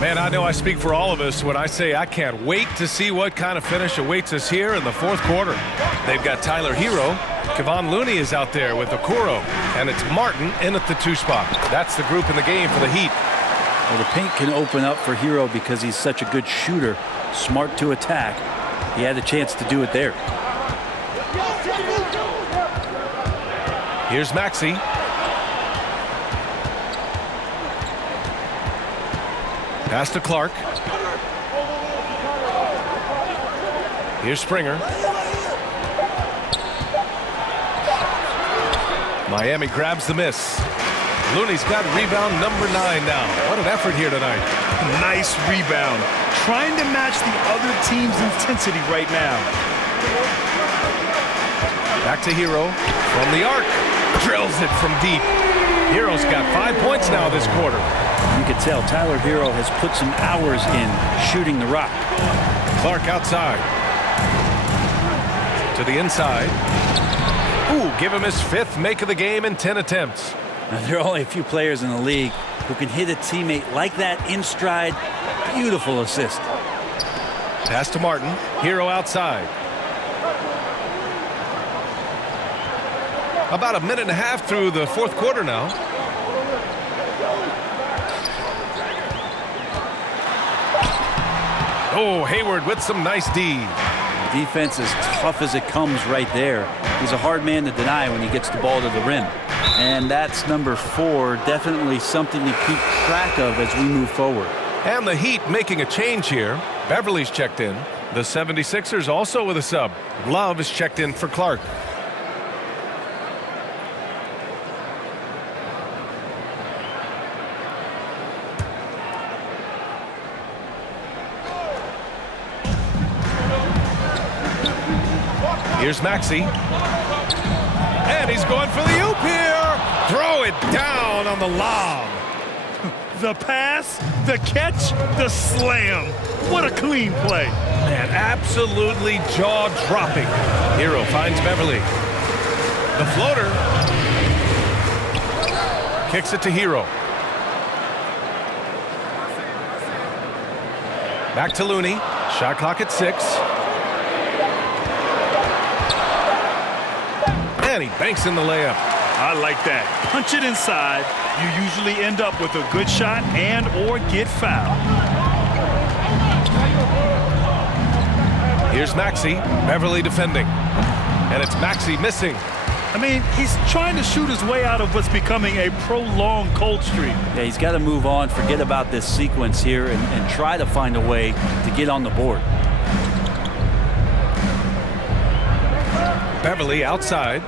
Man, I know I speak for all of us when I say I can't wait to see what kind of finish awaits us here in the fourth quarter. They've got Tyler Hero. Kevon Looney is out there with Okoro. And it's Martin in at the 2 spot. That's the group in the game for the Heat. Well, the paint can open up for Hero because he's such a good shooter, smart to attack. He had a chance to do it there. Here's Maxey. Pass to Clark. Here's Springer. Miami grabs the miss. Looney's got rebound number 9 now. What an effort here tonight. Nice rebound. Trying to match the other team's intensity right now. Back to Hero from the arc. Drills it from deep. Hero's got 5 points now this quarter. You can tell Tyler Hero has put some hours in shooting the rock. Clark outside. To the inside. Ooh, give him his 5th make of the game in 10 attempts. Now, there are only a few players in the league who can hit a teammate like that in stride. Beautiful assist. Pass to Martin. Hero outside. About a minute and a half through the fourth quarter now. Oh, Hayward with some nice D. Defense as tough as it comes right there. He's a hard man to deny when he gets the ball to the rim. And that's number 4, definitely something to keep track of as we move forward. And the Heat making a change here. Beverly's checked in. The 76ers also with a sub. Love is checked in for Clark. Here's Maxey. And he's going for the oop here. Throw it down on the lob. The pass, the catch, the slam. What a clean play. And absolutely jaw-dropping. Hero finds Beverly. The floater. Kicks it to Hero. Back to Looney. Shot clock at 6. And he banks in the layup. I like that. Punch it inside. You usually end up with a good shot and or get fouled. Here's Maxey. Beverly defending. And it's Maxey missing. I mean, he's trying to shoot his way out of what's becoming a prolonged cold streak. Yeah, he's got to move on, forget about this sequence here, and try to find a way to get on the board. Beverly outside.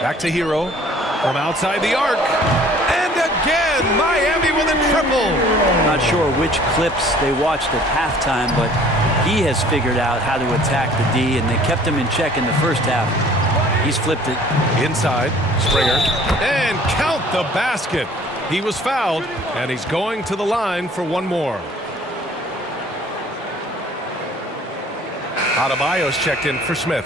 Back to Hero from outside the arc. And again, Miami with a triple. Not sure which clips they watched at halftime, but he has figured out how to attack the D, and they kept him in check in the first half. He's flipped it. Inside, Springer. And count the basket. He was fouled, and he's going to the line for one more. Adebayo's checked in for Smith.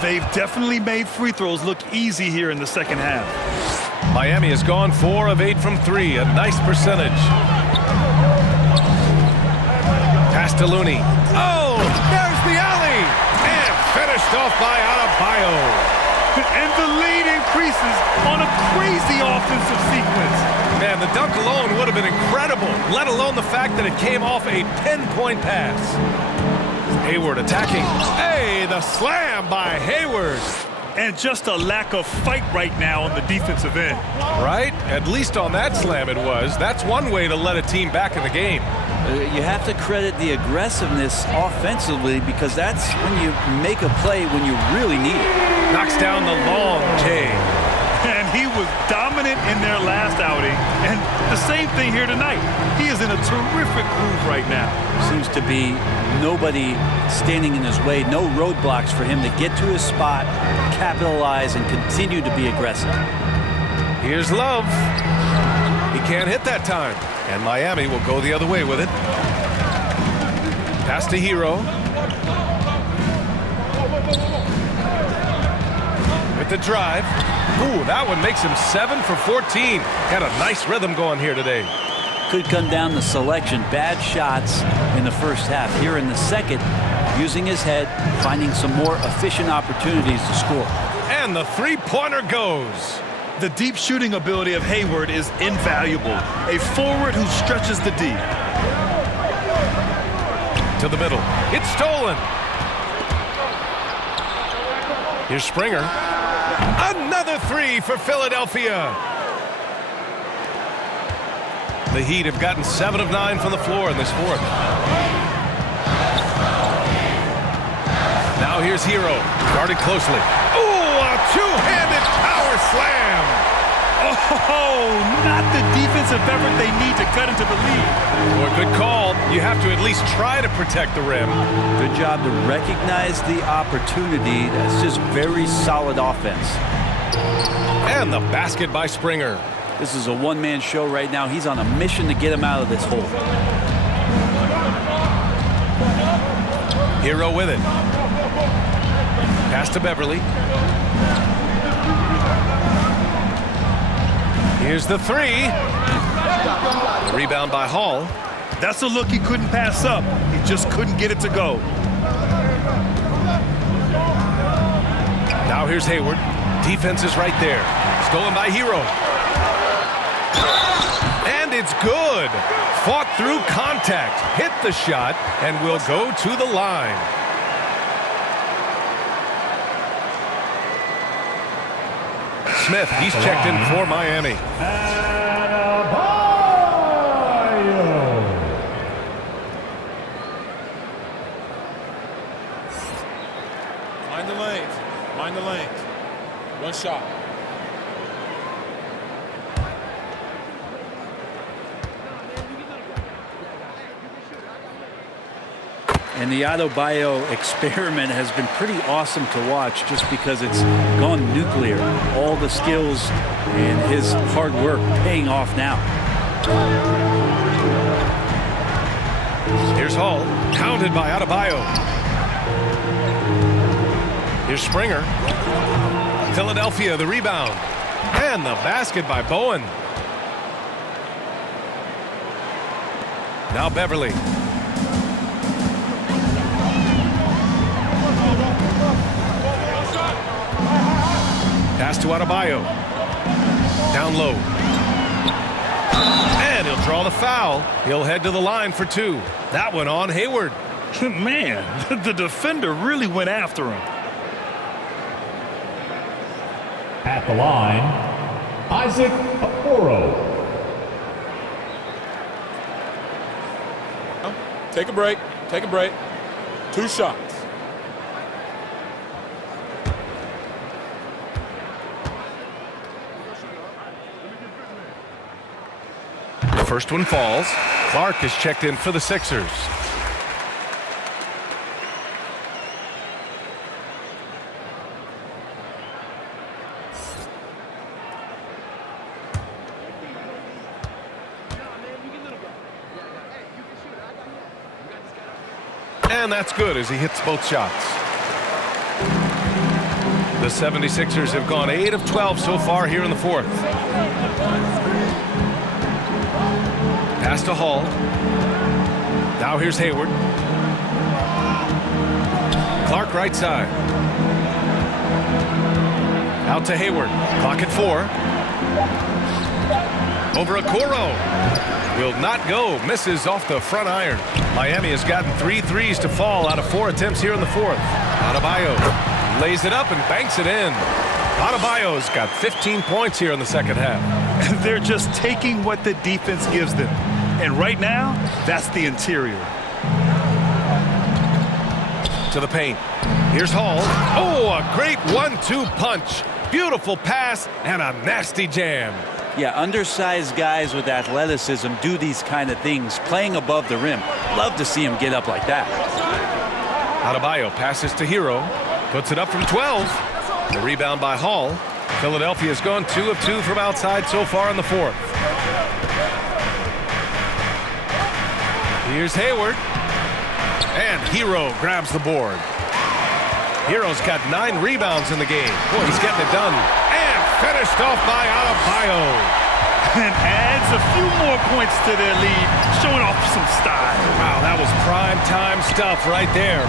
They've definitely made free throws look easy here in the second half. Miami has gone 4 of 8 from 3, a nice percentage. Pass to Looney. Oh, there's the alley! And finished off by Adebayo. And the lead increases on a crazy offensive sequence. Man, the dunk alone would have been incredible, let alone the fact that it came off a 10-point pass. Hayward attacking. Hey, the slam by Hayward. And just a lack of fight right now on the defensive end. Right? At least on that slam it was. That's one way to let a team back in the game. You have to credit the aggressiveness offensively, because that's when you make a play when you really need it. Knocks down the long J. And he was dominant in their last outing. And the same thing here tonight. He is in a terrific groove right now. Seems to be nobody standing in his way, no roadblocks for him to get to his spot, capitalize, and continue to be aggressive. Here's Love. He can't hit that time. And Miami will go the other way with it. Pass to Hero. With the drive. Ooh, that one makes him 7 for 14. Got a nice rhythm going here today. Could come down to selection. Bad shots in the first half. Here in the second, using his head, finding some more efficient opportunities to score. And the three-pointer goes. The deep shooting ability of Hayward is invaluable. A forward who stretches the D. To the middle. It's stolen. Here's Springer. Another 3 for Philadelphia. The Heat have gotten 7 of 9 from the floor in this fourth. Now here's Hero. Guarded closely. Ooh, a two-handed power slam. Oh, not the defensive effort they need to cut into the lead. Well, good call. You have to at least try to protect the rim. Good job to recognize the opportunity. That's just very solid offense. And the basket by Springer. This is a one-man show right now. He's on a mission to get him out of this hole. Hero with it. Pass to Beverly. Here's the three. The rebound by Hall. That's a look he couldn't pass up. He just couldn't get it to go. Now here's Hayward. Defense is right there. Stolen by Hero. And it's good. Fought through contact. Hit the shot and will go to the line. Smith, he's checked in for Miami. Mind the lanes. Mind the lanes. One shot. And the Adebayo experiment has been pretty awesome to watch just because it's gone nuclear. All the skills and his hard work paying off now. Here's Hall. Counted by Adebayo. Here's Springer. Philadelphia, the rebound. And the basket by Bowen. Now Beverly. Pass to Adebayo. Down low. And he'll draw the foul. He'll head to the line for two. That one on Hayward. Man, the defender really went after him. At the line, Isaac Okoro. Take a break. Take a break. 2 shots. The first one falls. Clark is checked in for the Sixers. And that's good as he hits both shots. The 76ers have gone 8 of 12 so far here in the fourth. Pass to Hall. Now here's Hayward. Clark right side. Out to Hayward. Clock at 4. Over Okoro. Will not go. Misses off the front iron. Miami has gotten 3 threes to fall out of 4 attempts here in the fourth. Adebayo lays it up and banks it in. Adebayo's got 15 points here in the second half. They're just taking what the defense gives them. And right now, that's the interior. To the paint. Here's Hall. Oh, a great 1-2 punch. Beautiful pass and a nasty jam. Yeah, undersized guys with athleticism do these kind of things, playing above the rim. Love to see him get up like that. Adebayo passes to Hero. Puts it up from 12. The rebound by Hall. Philadelphia's gone 2 of 2 from outside so far in the fourth. Here's Hayward. And Hero grabs the board. Hero's got 9 rebounds in the game. Boy, he's getting it done. And finished off by Adebayo. And adds a few more points to their lead, showing off some style. Wow, that was prime time stuff right there.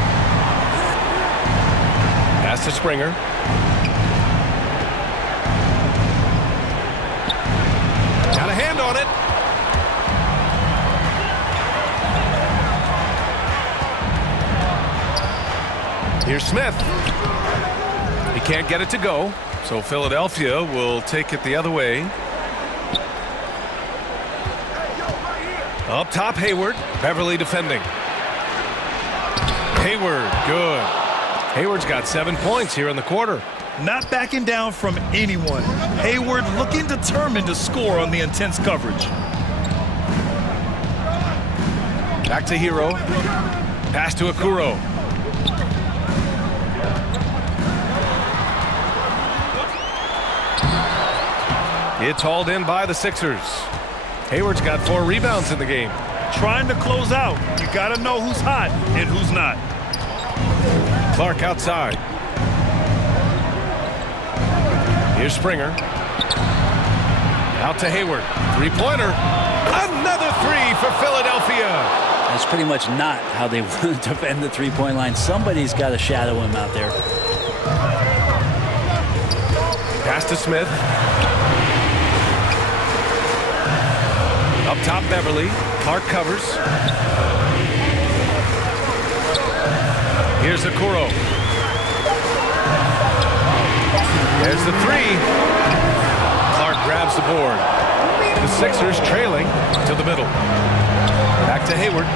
Pass to Springer. Got a hand on it. Here's Smith. He can't get it to go, so Philadelphia will take it the other way. Up top, Hayward. Beverly defending. Hayward, good. Hayward's got 7 points here in the quarter. Not backing down from anyone. Hayward looking determined to score on the intense coverage. Back to Hero. Pass to Okoro. It's hauled in by the Sixers. Hayward's got 4 rebounds in the game. Trying to close out. You got to know who's hot and who's not. Clark outside. Here's Springer. Out to Hayward. Three-pointer. Another three for Philadelphia. That's pretty much not how they want to defend the three-point line. Somebody's got to shadow him out there. Pass to Smith. Up top, Beverly. Clark covers. Here's Okoro. There's the three. Clark grabs the board. The Sixers trailing to the middle. Back to Hayward.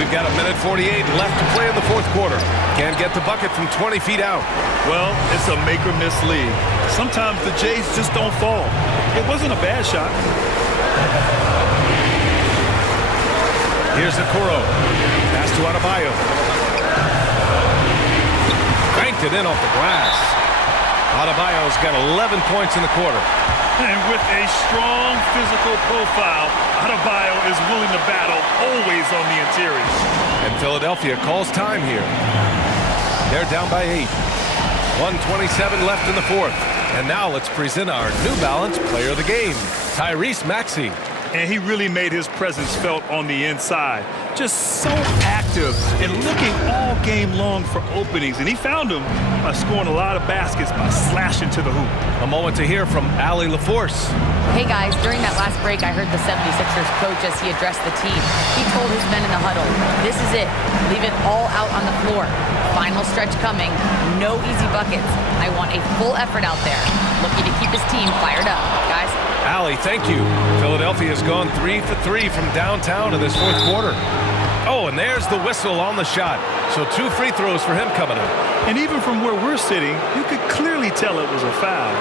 We've got 1:48 left to play in the fourth quarter. Can't get the bucket from 20 feet out. Well, it's a make or miss league. Sometimes the Jays just don't fall. It wasn't a bad shot. Here's Okoro. Pass to Adebayo. Banked it in off the glass. Adebayo's got 11 points in the quarter. And with a strong physical profile, Adebayo is willing to battle always on the interior. And Philadelphia calls time here. They're down by 8. 1:27 left in the fourth. And now let's present our New Balance Player of the Game, Tyrese Maxey. And he really made his presence felt on the inside. Just so active and looking all game long for openings. And he found them by scoring a lot of baskets by slashing to the hoop. A moment to hear from Allie LaForce. Hey guys, during that last break, I heard the 76ers coach as he addressed the team. He told his men in the huddle, this is it. Leave it all out on the floor. Final stretch coming. No easy buckets. I want a full effort out there. Looking to keep his team fired up. Guys. Allie, thank you. Philadelphia has gone 3 for 3 from downtown in this fourth quarter. Oh, and there's the whistle on the shot. So 2 free throws for him coming up. And even from where we're sitting, you could clearly tell it was a foul.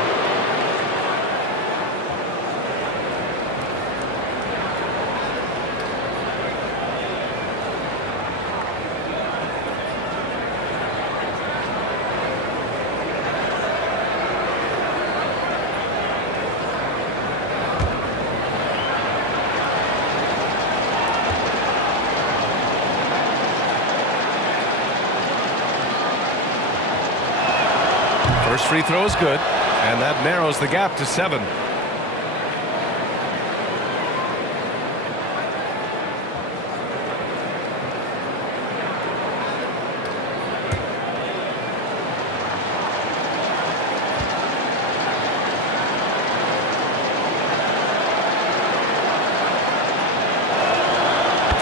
First free throw is good, and that narrows the gap to 7.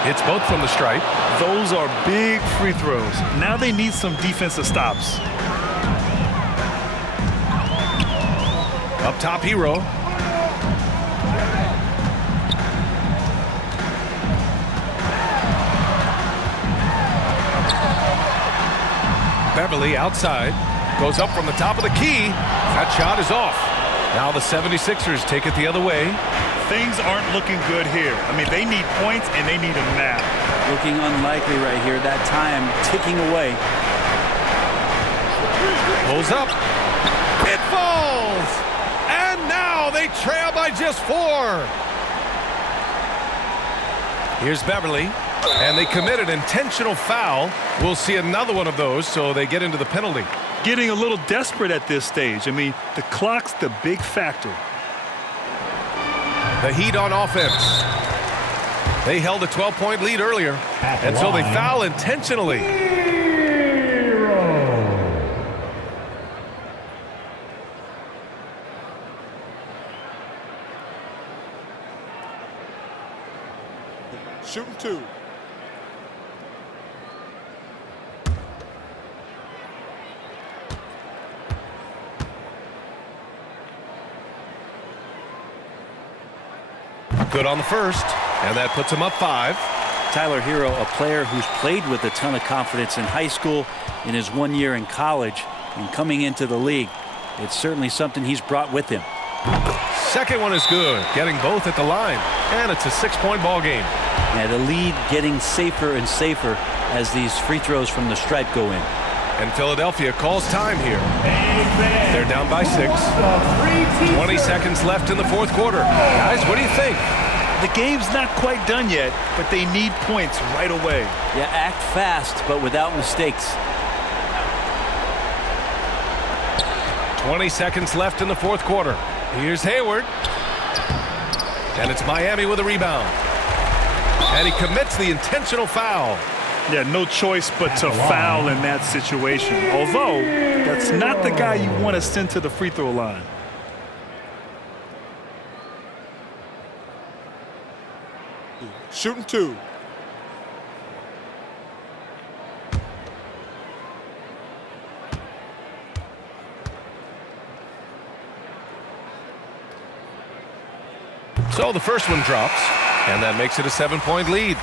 It's both from the stripe. Those are big free throws. Now they need some defensive stops. Up top, Hero. Beverly outside. Goes up from the top of the key. That shot is off. Now the 76ers take it the other way. Things aren't looking good here. I mean, they need points and they need them now. Looking unlikely right here. That time ticking away. Pulls up. It falls! And now they trail by just 4. Here's Beverly. And they commit an intentional foul. We'll see another one of those, so they get into the penalty. Getting a little desperate at this stage. I mean, the clock's the big factor. The Heat on offense. They held a 12-point lead earlier, and so they foul intentionally. Shooting 2. Good on the first, and that puts him up 5. Tyler Hero, a player who's played with a ton of confidence in high school, in his 1 year in college, and coming into the league. It's certainly something he's brought with him. Second one is good, getting both at the line, and it's a 6-point ball game. And the lead getting safer and safer as these free throws from the stripe go in. And Philadelphia calls time here. They're down by 6. 20 seconds left in the fourth quarter. Guys, what do you think? The game's not quite done yet, but they need points right away. Yeah, act fast, but without mistakes. 20 seconds left in the fourth quarter. Here's Hayward. And it's Miami with a rebound. And he commits the intentional foul. Yeah, no choice but to foul in that situation. Although, that's not the guy you want to send to the free throw line. Shooting 2. So the first one drops, and that makes it a 7-point lead.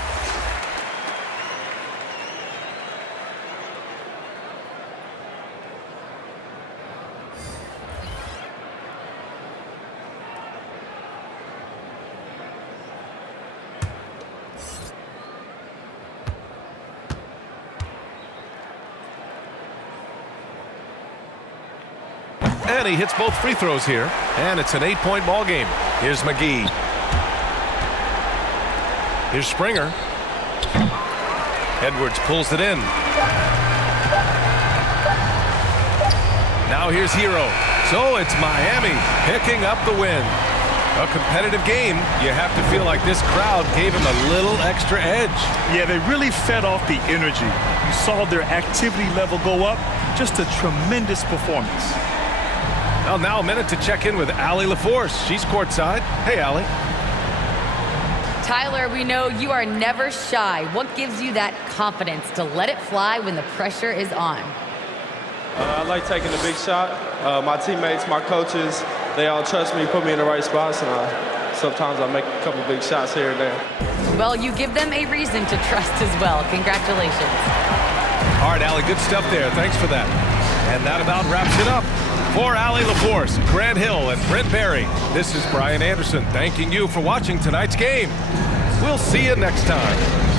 And he hits both free throws here, and it's an 8-point ball game. Here's McGee. Here's Springer. Edwards pulls it in. Now here's Hero. So it's Miami picking up the win. A competitive game. You have to feel like this crowd gave him a little extra edge. Yeah, they really fed off the energy. You saw their activity level go up. Just a tremendous performance. Well, now a minute to check in with Allie LaForce. She's courtside. Hey, Allie. Tyler, we know you are never shy. What gives you that confidence to let it fly when the pressure is on? I like taking the big shot. My teammates, my coaches, they all trust me, put me in the right spots, and sometimes I make a couple big shots here and there. Well, you give them a reason to trust as well. Congratulations. All right, Allie, good stuff there. Thanks for that. And that about wraps it up. For Allie LaForce, Grant Hill, and Brent Barry, this is Brian Anderson thanking you for watching tonight's game. We'll see you next time.